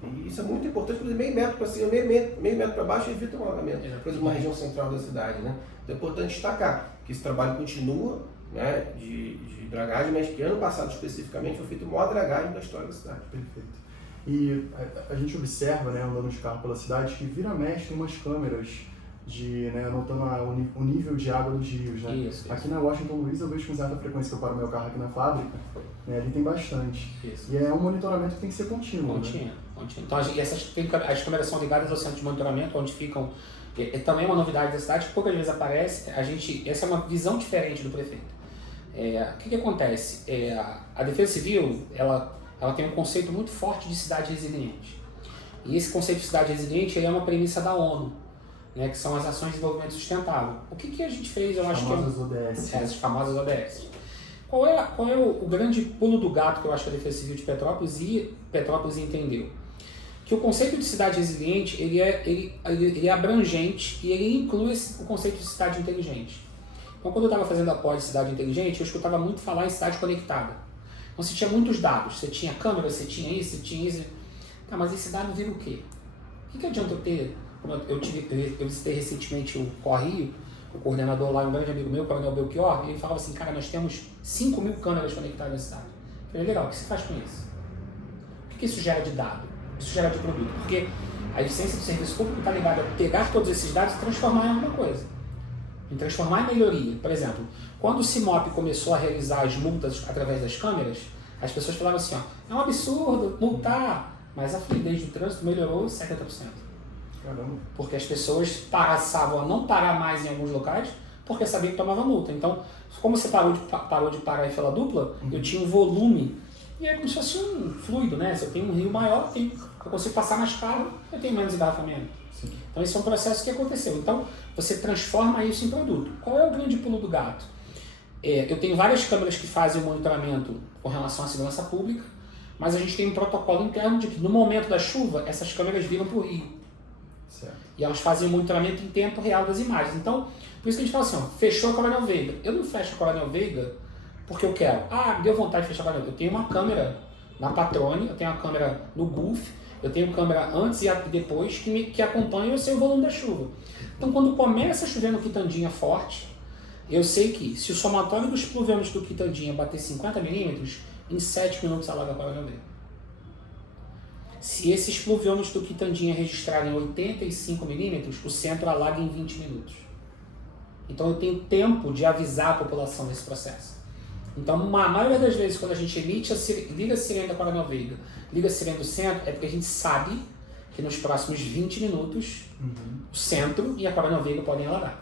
e isso é muito importante, porque meio metro para cima, meio metro para baixo evita um alagamento, por exemplo, na região central da cidade. Né? Então é importante destacar que esse trabalho continua, né, de dragagem, mas que ano passado especificamente foi feita a maior dragagem da história da cidade. Perfeito. E a gente observa, né, andando de carro pela cidade, que vira mexe tem umas câmeras né, anotando o nível de água dos rios. Né? Isso. Aqui na Washington Luiz eu vejo com certa frequência que eu paro meu carro aqui na fábrica, né, ali tem bastante. Isso. E é um monitoramento que tem que ser contínuo. Contínuo. Né? Então as câmeras são ligadas ao centro de monitoramento, onde ficam. Também é uma novidade da cidade, que poucas vezes aparece. Essa é uma visão diferente do prefeito. O que acontece? A Defesa Civil ela tem um conceito muito forte de cidade resiliente. E esse conceito de cidade resiliente é uma premissa da ONU, né, que são as ações de desenvolvimento sustentável. O que a gente fez? Eu acho que ODS. As famosas ODS. Qual é o grande pulo do gato que eu acho que a Defesa Civil de Petrópolis entendeu? Que o conceito de cidade resiliente ele é abrangente e ele inclui o conceito de cidade inteligente. Então, quando eu estava fazendo a pós de cidade inteligente, eu escutava muito falar em cidade conectada. Então, você tinha muitos dados, você tinha câmera, você tinha isso. Tá, mas esse dado vira o quê? O que adianta eu ter? Como eu visitei recentemente o Correio, o coordenador lá, um grande amigo meu, o Coronel Belchior, e ele falava assim, cara, nós temos 5.000 câmeras conectadas na cidade. Eu falei, legal, o que você faz com isso? O que isso gera de dado? Isso gera de produto? Porque a eficiência do serviço público está ligada a pegar todos esses dados e transformar em alguma coisa. Em transformar em melhoria. Por exemplo, quando o CIMOP começou a realizar as multas através das câmeras, as pessoas falavam assim, é um absurdo multar, mas a fluidez do trânsito melhorou 70%. Caramba. Porque as pessoas passavam a não parar mais em alguns locais porque sabiam que tomava multa. Então, como você parou de parar em fila dupla, eu tinha um volume, e é como se fosse um fluido, né? Se eu tenho um rio maior, eu consigo passar mais carro, eu tenho menos engarrafamento. Sim. Então, esse é um processo que aconteceu. Então, você transforma isso em produto. Qual é o grande pulo do gato? Eu tenho várias câmeras que fazem o monitoramento com relação à segurança pública, mas a gente tem um protocolo interno de que no momento da chuva, essas câmeras viram para o rio. Certo. E elas fazem o monitoramento em tempo real das imagens. Então, por isso que a gente fala assim, fechou a Coronel Veiga. Eu não fecho a Coronel Veiga porque eu quero. Deu vontade de fechar a Coronel Veiga. Eu tenho uma câmera na Patrone, eu tenho uma câmera no Gulf, eu tenho câmera antes e depois que acompanha o seu volume da chuva. Então, quando começa a chover no Quitandinha forte, eu sei que se o somatório dos pluviômetros do Quitandinha bater 50 milímetros, em 7 minutos alaga a Coronel Veiga. Se esses pluviômetros do Quitandinha registrarem 85 milímetros, o centro alaga em 20 minutos. Então eu tenho tempo de avisar a população desse processo. Então, a maioria das vezes, quando a gente liga a sirene da Coronel Veiga, liga a sirene do centro, é porque a gente sabe que nos próximos 20 minutos o centro e a Coronel Veiga podem alargar.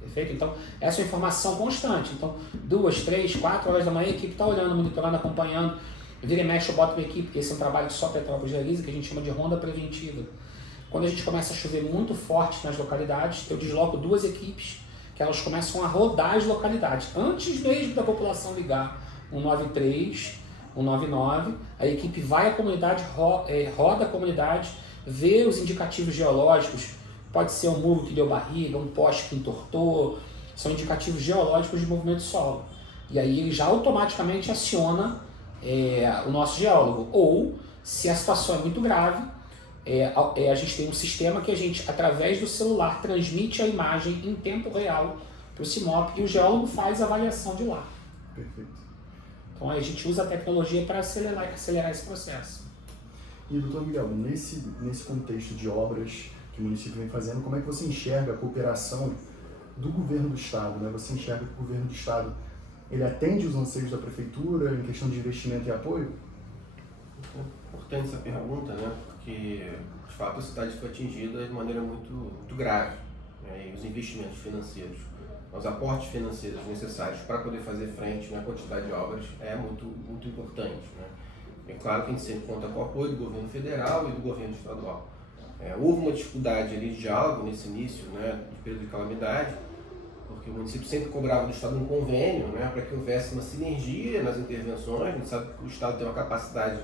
Perfeito? Então, essa é uma informação constante. Então, 2, 3, 4 horas da manhã, a equipe está olhando, monitorando, acompanhando. Vira e mexe, eu boto uma equipe, esse é um trabalho que só Petrópolis realiza, que a gente chama de ronda preventiva. Quando a gente começa a chover muito forte nas localidades, eu desloco 2 equipes, que elas começam a rodar as localidades. Antes mesmo da população ligar 193, 199, a equipe vai à comunidade, roda a comunidade, vê os indicativos geológicos, pode ser um muro que deu barriga, um poste que entortou, são indicativos geológicos de movimento de solo. E aí ele já automaticamente aciona o nosso geólogo. Ou, se a situação é muito grave, a gente tem um sistema que a gente, através do celular, transmite a imagem em tempo real para o CIMOP e o geólogo faz a avaliação de lá. Perfeito. Então a gente usa a tecnologia para acelerar esse processo. E, doutor Miguel, nesse contexto de obras que o município vem fazendo, como é que você enxerga a cooperação do governo do Estado? Né? Você enxerga que o governo do Estado ele atende os anseios da prefeitura em questão de investimento e apoio? Importante essa pergunta, né? Porque, de fato, a cidade foi atingida de maneira muito grave. Né? E os investimentos financeiros, os aportes financeiros necessários para poder fazer frente na quantidade de obras é muito importante. Né? É claro que a gente sempre conta com o apoio do governo federal e do governo estadual. Houve uma dificuldade ali de diálogo nesse início, né, de período de calamidade, porque o município sempre cobrava do Estado um convênio, né, para que houvesse uma sinergia nas intervenções. A gente sabe que o Estado tem uma capacidade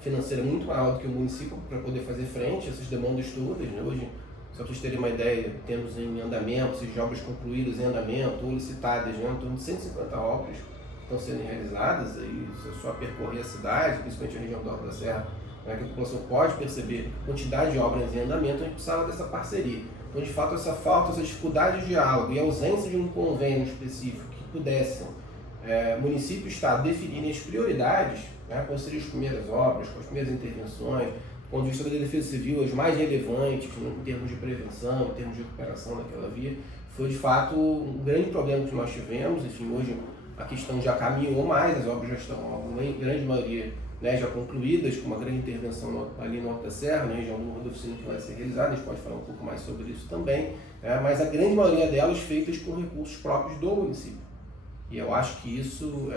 financeira muito maior do que o município para poder fazer frente a essas demandas todas. Né? Hoje, só para vocês terem uma ideia, temos em andamento, seja obras concluídas em andamento ou licitadas, né, em torno de 150 obras que estão sendo realizadas. Aí, se é só percorrer a cidade, principalmente a região do Alto da Serra, né, que a população pode perceber a quantidade de obras em andamento, a gente precisava dessa parceria. Então, de fato, essa falta, essa dificuldade de diálogo e a ausência de um convênio específico que pudessem município e Estado definirem as prioridades, né, quais seriam as primeiras obras, quais as primeiras intervenções, do ponto de vista da defesa civil, as mais relevantes, né, em termos de prevenção, em termos de recuperação daquela via, foi de fato um grande problema que nós tivemos. Enfim, hoje a questão já caminhou mais, as obras já estão, em grande maioria, né, já concluídas, com uma grande intervenção ali no Alto da Serra, na região do Morro da Oficina, que vai ser realizada. A gente pode falar um pouco mais sobre isso também, né, mas a grande maioria delas feitas com recursos próprios do município. E eu acho que isso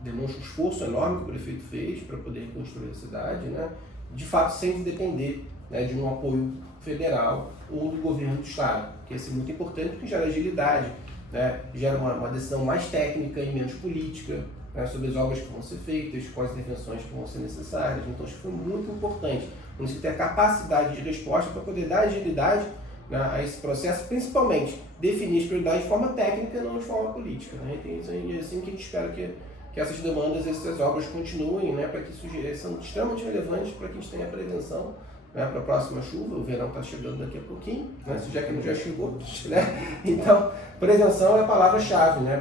demonstra um esforço enorme que o prefeito fez para poder reconstruir a cidade, né, de fato sem depender, né, de um apoio federal ou do governo do Estado, que é muito importante porque gera agilidade, né, gera uma decisão mais técnica e menos política, né, sobre as obras que vão ser feitas, quais intervenções que vão ser necessárias. Então, acho que foi muito importante o município ter a capacidade de resposta para poder dar agilidade, né, a esse processo, principalmente definir as prioridades de forma técnica e não de forma política. Né? E é assim que a gente espera que essas demandas, essas obras continuem, né, para que isso são extremamente relevantes para que a gente tenha prevenção, né, para a próxima chuva. O verão está chegando daqui a pouquinho, né, já que não já chegou, né? Então, prevenção é a palavra-chave, né,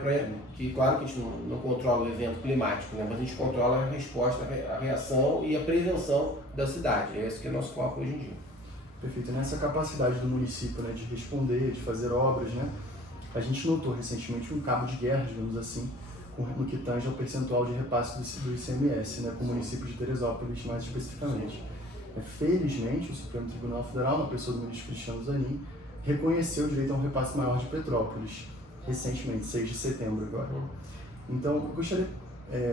que claro que a gente não controla o evento climático, né, mas a gente controla a resposta, a reação e a prevenção da cidade. É esse que é o nosso foco hoje em dia. Perfeito. Nessa capacidade do município, né, de responder, de fazer obras, né, a gente notou recentemente um cabo de guerra, digamos assim, no que tange ao percentual de repasse do ICMS, né, com o município de Teresópolis mais especificamente. Felizmente, o Supremo Tribunal Federal, na pessoa do ministro Cristiano Zanin, reconheceu o direito a um repasse maior de Petrópolis, recentemente, 6 de setembro agora. Então, eu gostaria,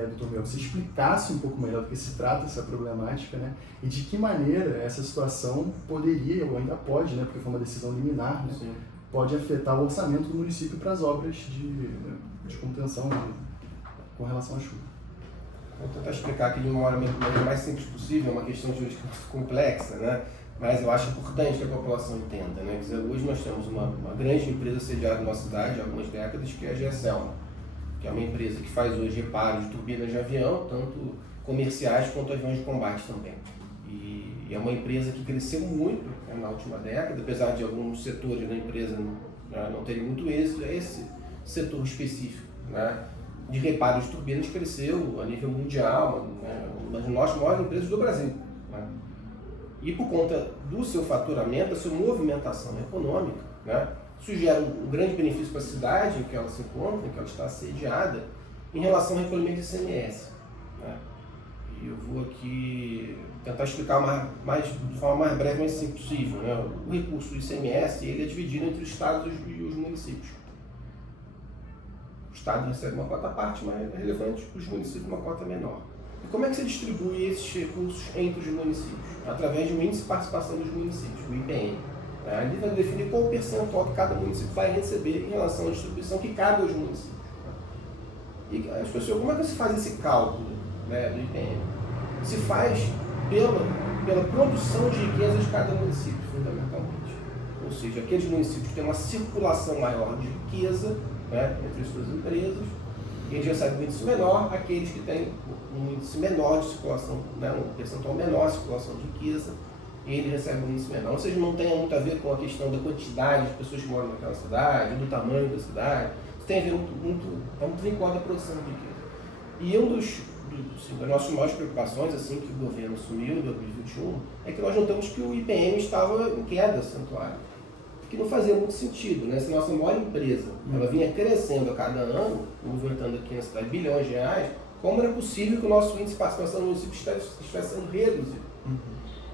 doutor Miguel, que você explicasse um pouco melhor do que se trata essa problemática, né, e de que maneira essa situação poderia, ou ainda pode, né, porque foi uma decisão liminar, né, pode afetar o orçamento do município para as obras de contenção com relação à chuva. Vou tentar explicar aqui de uma maneira mais simples possível, é uma questão jurídica complexa, né? Mas eu acho importante que a população entenda, né? Quer dizer, hoje nós temos uma grande empresa sediada na nossa cidade há algumas décadas, que é a GESELMA, que é uma empresa que faz hoje reparos de turbinas de avião, tanto comerciais quanto aviões de combate também. E é uma empresa que cresceu muito, né, na última década, apesar de alguns setores da empresa não terem muito êxito. Esse setor específico, né, de reparos de turbinas cresceu a nível mundial, né, uma das nossas maiores empresas do Brasil. Né? E por conta do seu faturamento, da sua movimentação econômica, né, isso gera um grande benefício para a cidade em que ela se encontra, em que ela está sediada, em relação ao recolhimento de ICMS. Né? E eu vou aqui tentar explicar de forma mais breve, mais simples possível, né? O recurso do ICMS ele é dividido entre os estados e os municípios. O estado recebe uma cota à parte mais relevante, os municípios uma cota menor. E como é que se distribui esses recursos entre os municípios? Através de um índice de participação dos municípios, o IPM. Ele vai definir qual o percentual que cada município vai receber em relação à distribuição que cabe aos municípios. E as pessoas, como é que se faz esse cálculo, né, do IPM? Se faz pela produção de riqueza de cada município, fundamentalmente. Ou seja, aqueles municípios que têm uma circulação maior de riqueza, né, entre as suas empresas, eles recebem um índice menor, aqueles que têm um índice menor de circulação, né, um percentual menor de circulação de riqueza, ele recebe um índice menor. Ou seja, não tem muito a ver com a questão da quantidade de pessoas que moram naquela cidade, do tamanho da cidade, tem a ver é um trincó da produção de riqueza. E das nossas maiores preocupações, assim que o governo assumiu em 2021, é que nós notamos que o IPM estava em queda acentuária, que não fazia muito sentido, né? Se a nossa maior empresa ela vinha crescendo a cada ano, movimentando aqui na cidade bilhões de reais, como era possível que o nosso índice de participação no município estivesse sendo reduzido?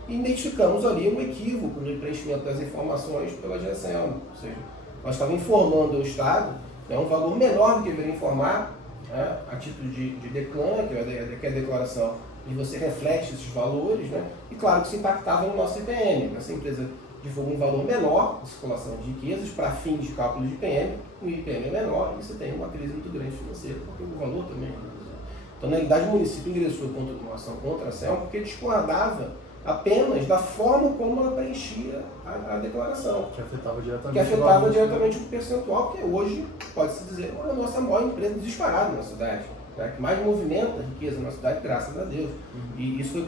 E identificamos ali um equívoco no preenchimento das informações pela GSELMA, ou seja, nós estávamos informando ao Estado um valor menor do que deveria informar, né, a título de DECLAN, que é a declaração, e você reflete esses valores, né, e claro que isso impactava no nosso IPM. Essa empresa divulga um valor menor de circulação de riquezas para fins de cálculo de IPM, o IPM é menor e você tem uma crise muito grande financeira, porque o valor também é reduzido. Então, na realidade, o município ingressou contra uma ação contra a CELMA porque discordava apenas da forma como ela preenchia a declaração. Que afetava diretamente o percentual, que hoje, pode-se dizer, é a nossa maior empresa disparada na cidade, né, que mais movimenta riqueza na cidade, graças a Deus. E isso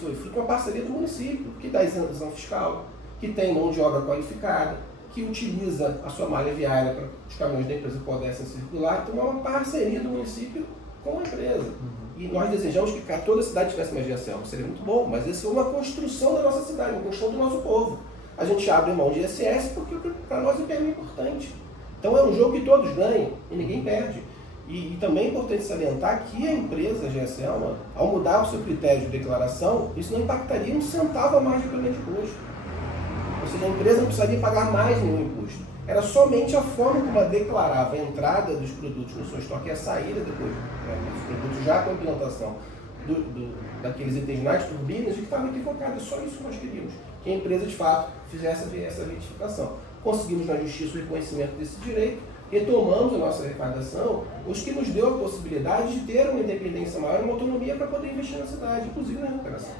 foi fruto de uma parceria do município, que dá isenção fiscal, que tem mão de obra qualificada, que utiliza a sua malha viária para os caminhões da empresa pudessem circular. Então é uma parceria do município com a empresa. E nós desejamos que toda a cidade tivesse uma GSELMA, seria muito bom, mas isso é uma construção da nossa cidade, uma construção do nosso povo. A gente abre mão de ISS porque para nós o IPM é importante. Então é um jogo que todos ganham e ninguém perde. E também é importante salientar que a empresa, a GSELMA, ao mudar o seu critério de declaração, isso não impactaria um centavo a mais de pagamento de imposto. Ou seja, a empresa não precisaria pagar mais nenhum imposto. Era somente a forma como ela declarava a entrada dos produtos no seu estoque e a saída depois, né, dos produtos já com a implantação daqueles itens nas turbinas, que estava equivocada. Só isso que nós queríamos, que a empresa de fato fizesse essa retificação. Conseguimos na justiça o reconhecimento desse direito, retomamos a nossa arrecadação, o que nos deu a possibilidade de ter uma independência maior, uma autonomia para poder investir na cidade, inclusive na recuperação.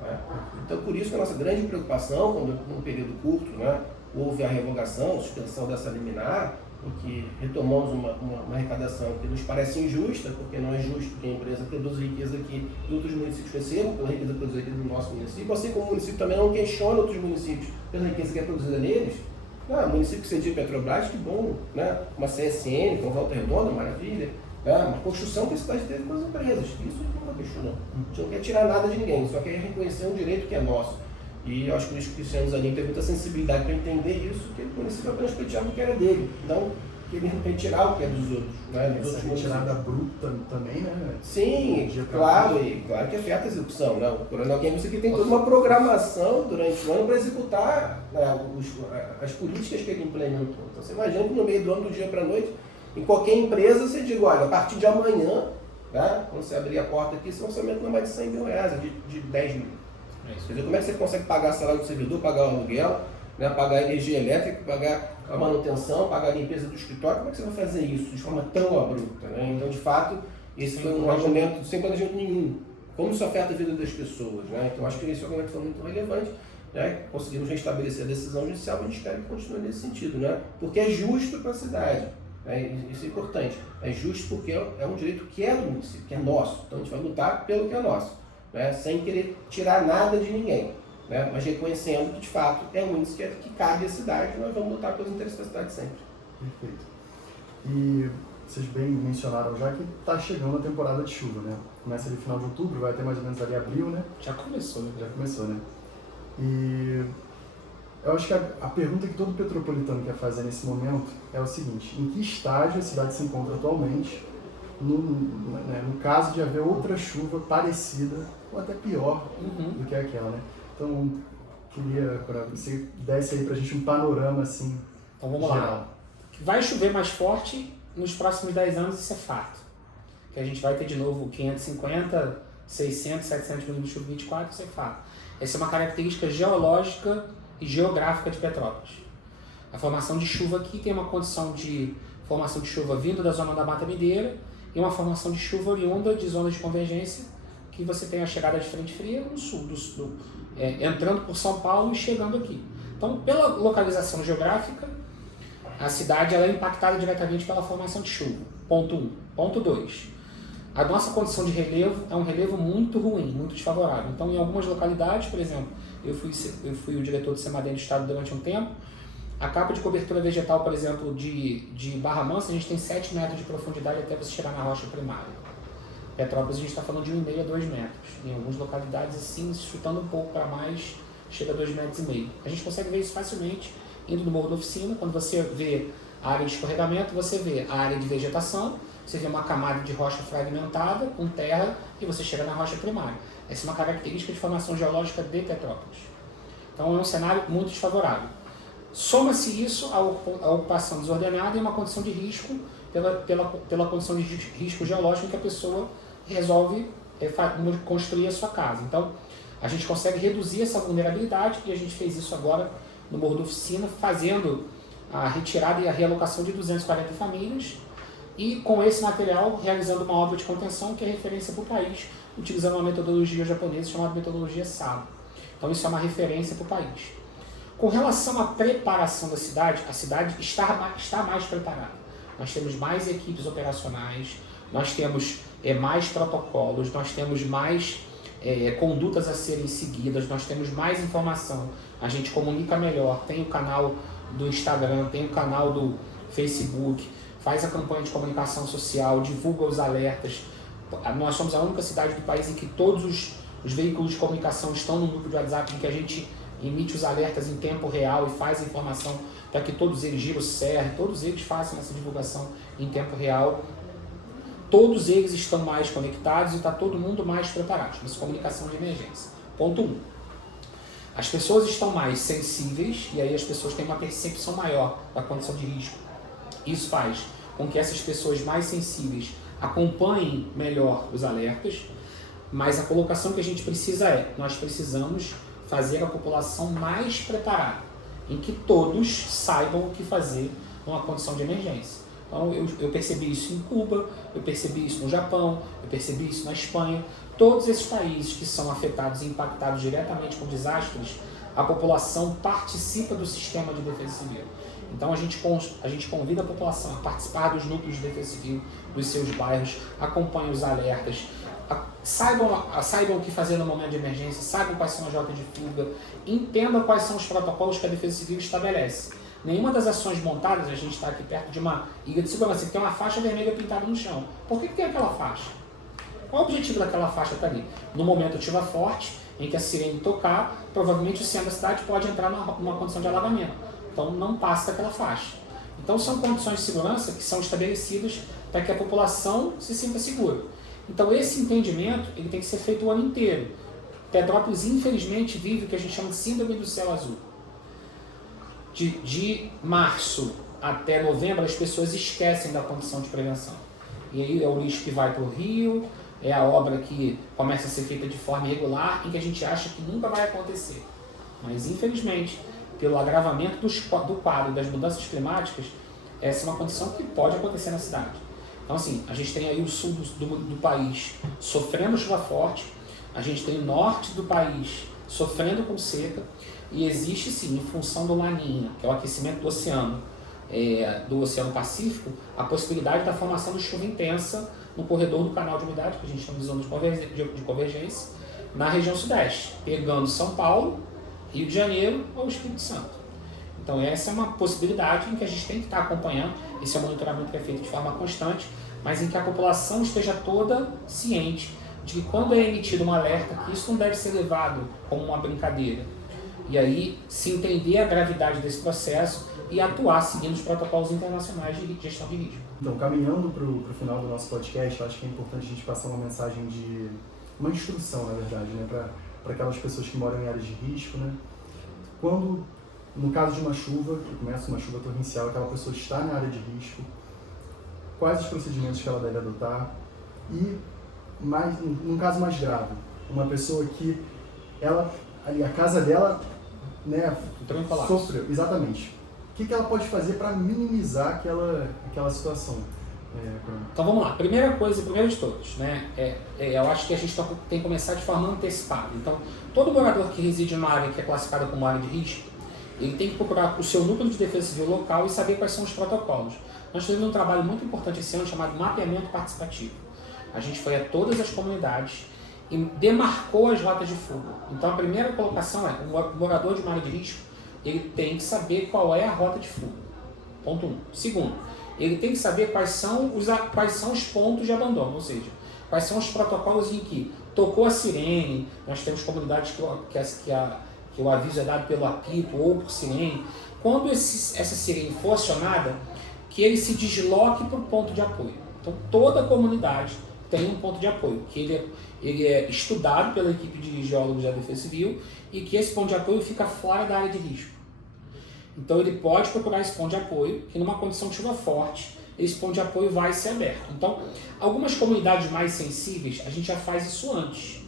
Né? Então, por isso que a nossa grande preocupação, quando num período curto, né, houve a revogação, suspensão dessa liminar, porque retomamos uma arrecadação que nos parece injusta, porque não é justo que a empresa produza riqueza aqui e outros municípios recebam pela riqueza produzida aqui no nosso município, assim como o município também não questiona outros municípios pela riqueza que é produzida neles. O município que cedia Petrobras, que bom, né? Uma CSN com Volta Redonda, maravilha. Uma construção que a cidade teve com as empresas, isso a gente não questiona. A gente não quer tirar nada de ninguém, só quer reconhecer um direito que é nosso. E eu acho que os cristianos ali têm muita sensibilidade para entender isso, que o município apenas pleiteava o que era dele, não que ele retirar o que é dos outros. Né, dos essa retirada bruta também, né? Sim, claro, e claro que afeta a execução. Né? O Coronel Kempis aqui tem toda uma programação durante o ano para executar, né, as políticas que ele implementou. Então você imagina que no meio do ano, do dia para a noite, em qualquer empresa você diga, olha, a partir de amanhã, né, quando você abrir a porta aqui, esse orçamento não é mais de 100 mil reais, é de 10 mil. Quer dizer, como é que você consegue pagar salário do servidor, pagar o aluguel, né, pagar a energia elétrica, pagar a manutenção, pagar a limpeza do escritório? Como é que você vai fazer isso de forma tão abrupta? Né? Então, de fato, esse foi um argumento sem planejamento nenhum. Como isso afeta a vida das pessoas? Né? Então, acho que esse argumento foi muito relevante. Né? Conseguimos restabelecer a decisão judicial e a gente espera que continue nesse sentido. Né? Porque é justo para a cidade. Né? Isso é importante. É justo porque é um direito que é do município, que é nosso. Então, a gente vai lutar pelo que é nosso. Né, sem querer tirar nada de ninguém, né, mas reconhecendo que de fato é um índice que cabe à cidade, nós vamos lutar pelos interesses da cidade sempre. Perfeito. E vocês bem mencionaram já que está chegando a temporada de chuva, né? Começa ali no final de outubro, vai até mais ou menos ali abril, né? Já começou, né? E eu acho que a pergunta que todo petropolitano quer fazer nesse momento é o seguinte: em que estágio a cidade se encontra atualmente no caso de haver outra chuva parecida ou até pior do que aquela, né? Então, queria para você desse aí para a gente um panorama assim, então, vamos geral. lá. Vai chover mais forte nos próximos 10 anos, isso é fato. Que a gente vai ter de novo 550, 600, 700 milímetros de chuva em 24, isso é fato. Essa é uma característica geológica e geográfica de Petrópolis. A formação de chuva aqui tem uma condição de formação de chuva vindo da zona da Mata Mineira e uma formação de chuva oriunda de zonas de convergência, que você tem a chegada de frente fria no sul, entrando por São Paulo e chegando aqui. Então, pela localização geográfica, a cidade ela é impactada diretamente pela formação de chuva. Ponto 1. Ponto 2. A nossa condição de relevo é um relevo muito ruim, muito desfavorável. Então, em algumas localidades, por exemplo, eu fui o diretor do CEMADEM do estado durante um tempo, a capa de cobertura vegetal, por exemplo, de Barra Mansa, a gente tem 7 metros de profundidade até você chegar na rocha primária. Petrópolis, a gente está falando de 1,5 a 2 metros. Em algumas localidades, assim, chutando um pouco para mais, chega a 2,5 metros. A gente consegue ver isso facilmente indo no Morro da Oficina. Quando você vê a área de escorregamento, você vê a área de vegetação, você vê uma camada de rocha fragmentada com terra e você chega na rocha primária. Essa é uma característica de formação geológica de Petrópolis. Então é um cenário muito desfavorável. Soma-se isso à ocupação desordenada e uma condição de risco pela condição de risco geológico em que a pessoa resolve construir a sua casa. Então, a gente consegue reduzir essa vulnerabilidade e a gente fez isso agora no Morro da Oficina, fazendo a retirada e a realocação de 240 famílias e, com esse material, realizando uma obra de contenção que é referência para o país, utilizando uma metodologia japonesa chamada metodologia SABO. Então, isso é uma referência para o país. Com relação à preparação da cidade, a cidade está mais preparada. Nós temos mais equipes operacionais, nós temos mais protocolos, nós temos mais condutas a serem seguidas, nós temos mais informação, a gente comunica melhor, tem o canal do Instagram, tem o canal do Facebook, faz a campanha de comunicação social, divulga os alertas. Nós somos a única cidade do país em que todos os veículos de comunicação estão no grupo de WhatsApp, em que a gente emite os alertas em tempo real e faz a informação para que todos eles, Giro Serra, todos eles façam essa divulgação em tempo real. Todos eles estão mais conectados e está todo mundo mais preparado nessa comunicação de emergência. Ponto 1. As pessoas estão mais sensíveis e aí as pessoas têm uma percepção maior da condição de risco. Isso faz com que essas pessoas mais sensíveis acompanhem melhor os alertas, mas a colocação que a gente precisa nós precisamos fazer a população mais preparada, em que todos saibam o que fazer numa condição de emergência. Então eu percebi isso em Cuba, eu percebi isso no Japão, eu percebi isso na Espanha. Todos esses países que são afetados e impactados diretamente por desastres, a população participa do sistema de defesa civil. Então a gente convida a população a participar dos núcleos de defesa civil dos seus bairros, acompanhe os alertas, saibam o que fazer no momento de emergência, saibam quais são as rotas de fuga, entendam quais são os protocolos que a Defesa Civil estabelece. Nenhuma das ações montadas, a gente está aqui perto de uma ilha de segurança, que tem uma faixa vermelha pintada no chão. Por que tem aquela faixa? Qual o objetivo daquela faixa estar ali? No momento de chuva forte, em que a sirene tocar, provavelmente o centro da cidade pode entrar numa condição de alagamento. Então não passa daquela faixa. Então são condições de segurança que são estabelecidas para que a população se sinta segura. Então esse entendimento ele tem que ser feito o ano inteiro. Petrópolis, infelizmente, vive o que a gente chama de síndrome do céu azul. De março até novembro, as pessoas esquecem da condição de prevenção. E aí é o lixo que vai para o rio, é a obra que começa a ser feita de forma irregular, em que a gente acha que nunca vai acontecer. Mas, infelizmente, pelo agravamento do quadro das mudanças climáticas, essa é uma condição que pode acontecer na cidade. Então, assim, a gente tem aí o sul do país sofrendo chuva forte, a gente tem o norte do país sofrendo com seca, e existe, sim, em função do Laninha, que é o aquecimento do Oceano Pacífico, a possibilidade da formação de chuva intensa no corredor do canal de umidade, que a gente chama de zona de convergência, na região sudeste, pegando São Paulo, Rio de Janeiro ou Espírito Santo. Então essa é uma possibilidade em que a gente tem que estar acompanhando, esse é um monitoramento que é feito de forma constante, mas em que a população esteja toda ciente de que quando é emitido um alerta, que isso não deve ser levado como uma brincadeira. E aí se entender a gravidade desse processo e atuar seguindo os protocolos internacionais de gestão de risco. Então, caminhando para o final do nosso podcast, eu acho que é importante a gente passar uma mensagem de... uma instrução, na verdade, né, para aquelas pessoas que moram em áreas de risco, né? Quando, no caso de uma chuva, que começa uma chuva torrencial, aquela pessoa está na área de risco, quais os procedimentos que ela deve adotar? E, num caso mais grave, uma pessoa que a casa dela, né, sofreu, exatamente. O que ela pode fazer para minimizar aquela situação? Então vamos lá. Primeira coisa, primeiro de todos, né? Eu acho que a gente tem que começar de forma antecipada. Então, todo morador que reside numa área que é classificada como área de risco, ele tem que procurar o seu núcleo de defesa civil local e saber quais são os protocolos. Nós fizemos um trabalho muito importante esse ano chamado mapeamento participativo. A gente foi a todas as comunidades e demarcou as rotas de fuga. Então a primeira colocação é, o morador de uma área de risco, ele tem que saber qual é a rota de fuga. Ponto 1. Segundo, ele tem que saber quais são os pontos de abandono, ou seja, quais são os protocolos em que tocou a sirene, nós temos comunidades que o aviso é dado pelo apito ou por sirene. Quando essa sirene for acionada, que ele se desloque para o ponto de apoio. Então toda a comunidade tem um ponto de apoio, que ele é estudado pela equipe de geólogos da Defesa Civil e que esse ponto de apoio fica fora da área de risco. Então ele pode procurar esse ponto de apoio, que numa condição de chuva forte, esse ponto de apoio vai ser aberto. Então, algumas comunidades mais sensíveis, a gente já faz isso antes.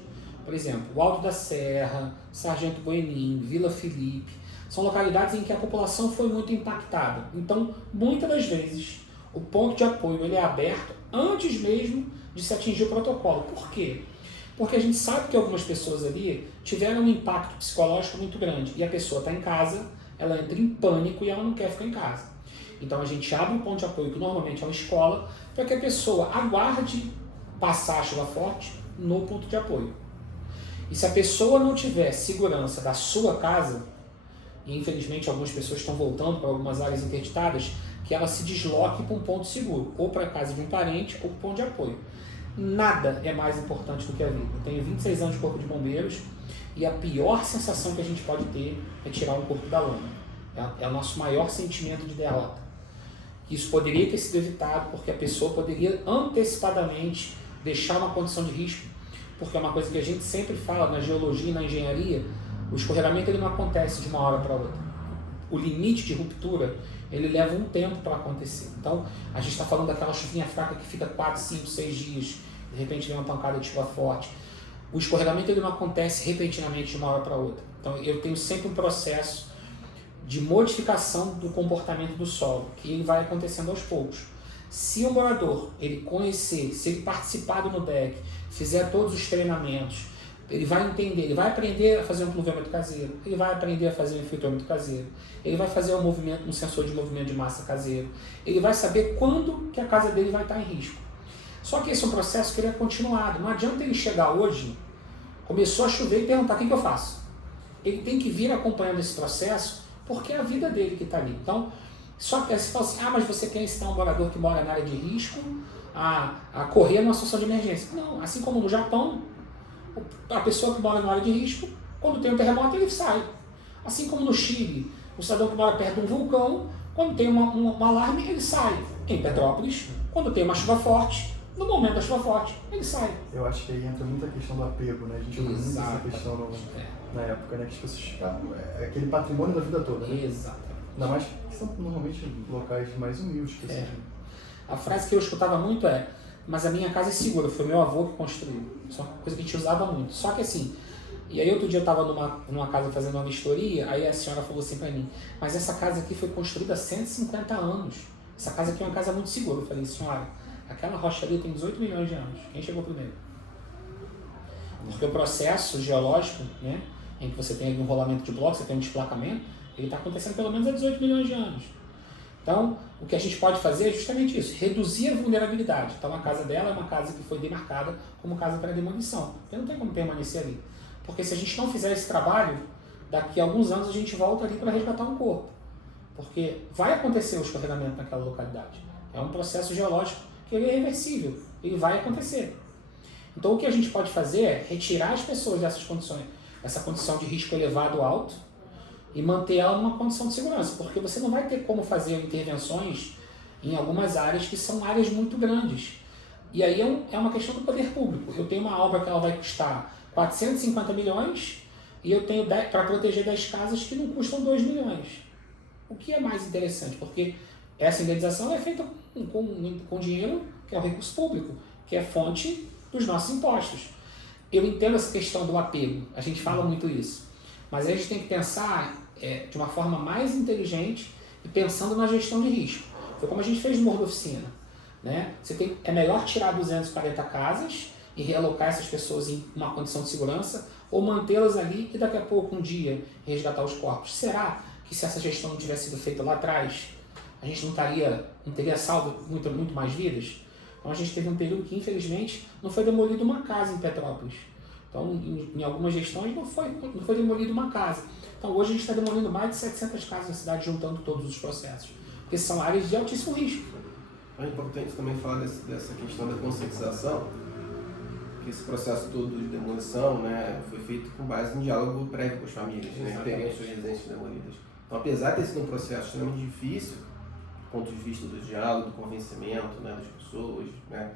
Por exemplo, o Alto da Serra, Sargento Buenim, Vila Felipe, são localidades em que a população foi muito impactada. Então, muitas das vezes, o ponto de apoio ele é aberto antes mesmo de se atingir o protocolo. Por quê? Porque a gente sabe que algumas pessoas ali tiveram um impacto psicológico muito grande e a pessoa está em casa, ela entra em pânico e ela não quer ficar em casa. Então a gente abre um ponto de apoio, que normalmente é uma escola, para que a pessoa aguarde passar a chuva forte no ponto de apoio. E se a pessoa não tiver segurança da sua casa, e infelizmente algumas pessoas estão voltando para algumas áreas interditadas, que ela se desloque para um ponto seguro, ou para a casa de um parente, ou para um ponto de apoio. Nada é mais importante do que a vida. Eu tenho 26 anos de Corpo de Bombeiros, e a pior sensação que a gente pode ter é tirar um corpo da lama. É o nosso maior sentimento de derrota. Isso poderia ter sido evitado porque a pessoa poderia antecipadamente deixar uma condição de risco, porque é uma coisa que a gente sempre fala na geologia e na engenharia, o escorregamento ele não acontece de uma hora para outra. O limite de ruptura ele leva um tempo para acontecer. Então, a gente está falando daquela chuvinha fraca que fica 4, 5, 6 dias, de repente vem uma pancada de chuva forte. O escorregamento ele não acontece repentinamente de uma hora para outra. Então eu tenho sempre um processo de modificação do comportamento do solo, que ele vai acontecendo aos poucos. Se o morador ele conhecer, se ele participar do NUDEC, fizer todos os treinamentos, ele vai entender, ele vai aprender a fazer um pluviômetro caseiro, ele vai aprender a fazer um infiltrômetro caseiro, ele vai fazer um sensor de movimento de massa caseiro, ele vai saber quando que a casa dele vai estar em risco. Só que esse é um processo que ele é continuado. Não adianta ele chegar hoje, começou a chover e perguntar o que eu faço. Ele tem que vir acompanhando esse processo porque é a vida dele que está ali. Então, só que você fala assim, mas você quer ensinar um morador que mora na área de risco a correr numa situação de emergência. Não, assim como no Japão, a pessoa que mora na área de risco, quando tem um terremoto, ele sai. Assim como no Chile, o cidadão que mora perto de um vulcão, quando tem um alarme, ele sai. Em Petrópolis, quando tem uma chuva forte, no momento da chuva forte, ele sai. Eu acho que aí entra muito a questão do apego, né? A gente ouviu muito essa questão na época, né? Que as pessoas ficavam... É aquele patrimônio da vida toda, né? Exatamente. Ainda mais que são normalmente locais mais humildes. A frase que eu escutava muito é, mas a minha casa é segura, foi meu avô que construiu. Isso é uma coisa que a gente usava muito. Só que assim, e aí outro dia eu estava numa casa fazendo uma vistoria, aí a senhora falou assim para mim, mas essa casa aqui foi construída há 150 anos. Essa casa aqui é uma casa muito segura. Eu falei, senhora, aquela rocha ali tem 18 milhões de anos. Quem chegou primeiro? Porque o processo geológico, né, em que você tem um rolamento de blocos, você tem um desplacamento, ele está acontecendo pelo menos há 18 milhões de anos. Então, o que a gente pode fazer é justamente isso, reduzir a vulnerabilidade. Então, a casa dela é uma casa que foi demarcada como casa para demolição. Porque não tem como permanecer ali. Porque se a gente não fizer esse trabalho, daqui a alguns anos a gente volta ali para resgatar um corpo. Porque vai acontecer o escorregamento naquela localidade. É um processo geológico que ele é reversível, ele vai acontecer. Então o que a gente pode fazer é retirar as pessoas dessas condições, essa condição de risco elevado alto, e manter ela numa condição de segurança, porque você não vai ter como fazer intervenções em algumas áreas que são áreas muito grandes. E aí é uma questão do poder público. Eu tenho uma obra que ela vai custar 450 milhões e eu tenho para proteger 10 casas que não custam 2 milhões. O que é mais interessante? Porque essa indenização é feita com dinheiro que é o recurso público, que é fonte dos nossos impostos. Eu entendo essa questão do apego, a gente fala muito isso, mas a gente tem que pensar de uma forma mais inteligente e pensando na gestão de risco. Foi como a gente fez no Morro da Oficina. Né? É melhor tirar 240 casas e realocar essas pessoas em uma condição de segurança ou mantê-las ali e daqui a pouco, um dia, resgatar os corpos. Será que se essa gestão não tivesse sido feita lá atrás, a gente não teria salvo muito mais vidas? Então a gente teve um período que, infelizmente, não foi demolida uma casa em Petrópolis. Então, em algumas gestões, não foi demolida uma casa. Então, hoje a gente está demolindo mais de 700 casas na cidade, juntando todos os processos. Porque são áreas de altíssimo risco. É importante também falar dessa questão da conscientização, que esse processo todo de demolição, né, foi feito com base em diálogo prévio com as famílias, né, que teriam suas residências demolidas. Então, apesar de ter sido um processo extremamente difícil, do ponto de vista do diálogo, do convencimento, né, das pessoas, né,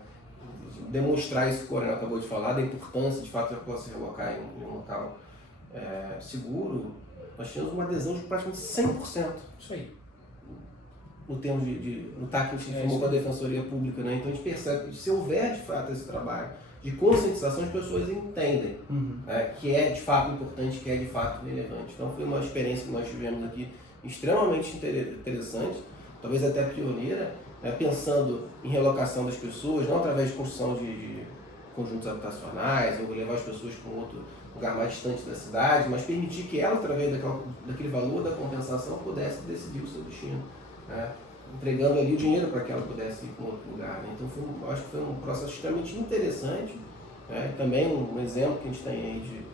demonstrar isso que o coronel acabou de falar, da importância de fato de poder se relocar em um local seguro, nós tínhamos uma adesão de praticamente 100%. Isso aí. No termo no TAC que a gente informou com a Defensoria Pública, né? Então a gente percebe que se houver de fato esse trabalho de conscientização, as pessoas entendem que é de fato importante, que é de fato relevante. Então foi uma experiência que nós tivemos aqui extremamente interessante, talvez até pioneira, né? Pensando em relocação das pessoas, não através de construção de conjuntos habitacionais ou levar as pessoas para um outro lugar mais distante da cidade, mas permitir que ela, através daquele valor da compensação, pudesse decidir o seu destino. Né? Entregando ali o dinheiro para que ela pudesse ir para um outro lugar. Né? Então acho que foi um processo extremamente interessante, né? Também um exemplo que a gente tem aí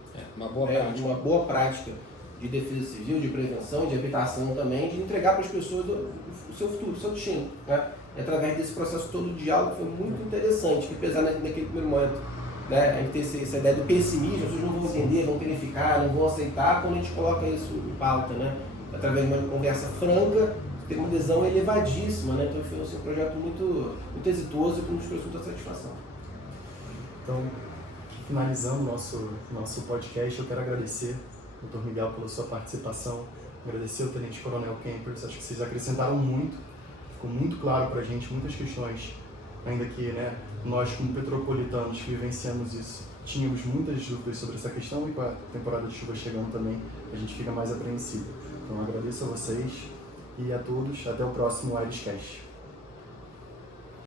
de uma boa prática de defesa civil, de prevenção, de habitação também, de entregar para as pessoas o seu futuro, o seu destino. Né? E através desse processo todo de diálogo foi muito interessante, que apesar naquele primeiro momento, né, a gente ter essa ideia do pessimismo, as pessoas não vão entender, vão querer ficar, não vão aceitar, quando a gente coloca isso em pauta, né? Através de uma conversa franca, tem uma adesão elevadíssima, né? Então foi um projeto muito exitoso e que nos trouxe muita satisfação. Então, finalizando o nosso podcast, eu quero agradecer ao Dr. Miguel pela sua participação, agradecer ao Tenente Coronel Kempers, acho que vocês acrescentaram muito, ficou muito claro para a gente muitas questões, ainda que, né, nós como petropolitanos que vivenciamos isso, tínhamos muitas dúvidas sobre essa questão e com a temporada de chuva chegando também, a gente fica mais apreensivo. Então agradeço a vocês e a todos, até o próximo Airescast.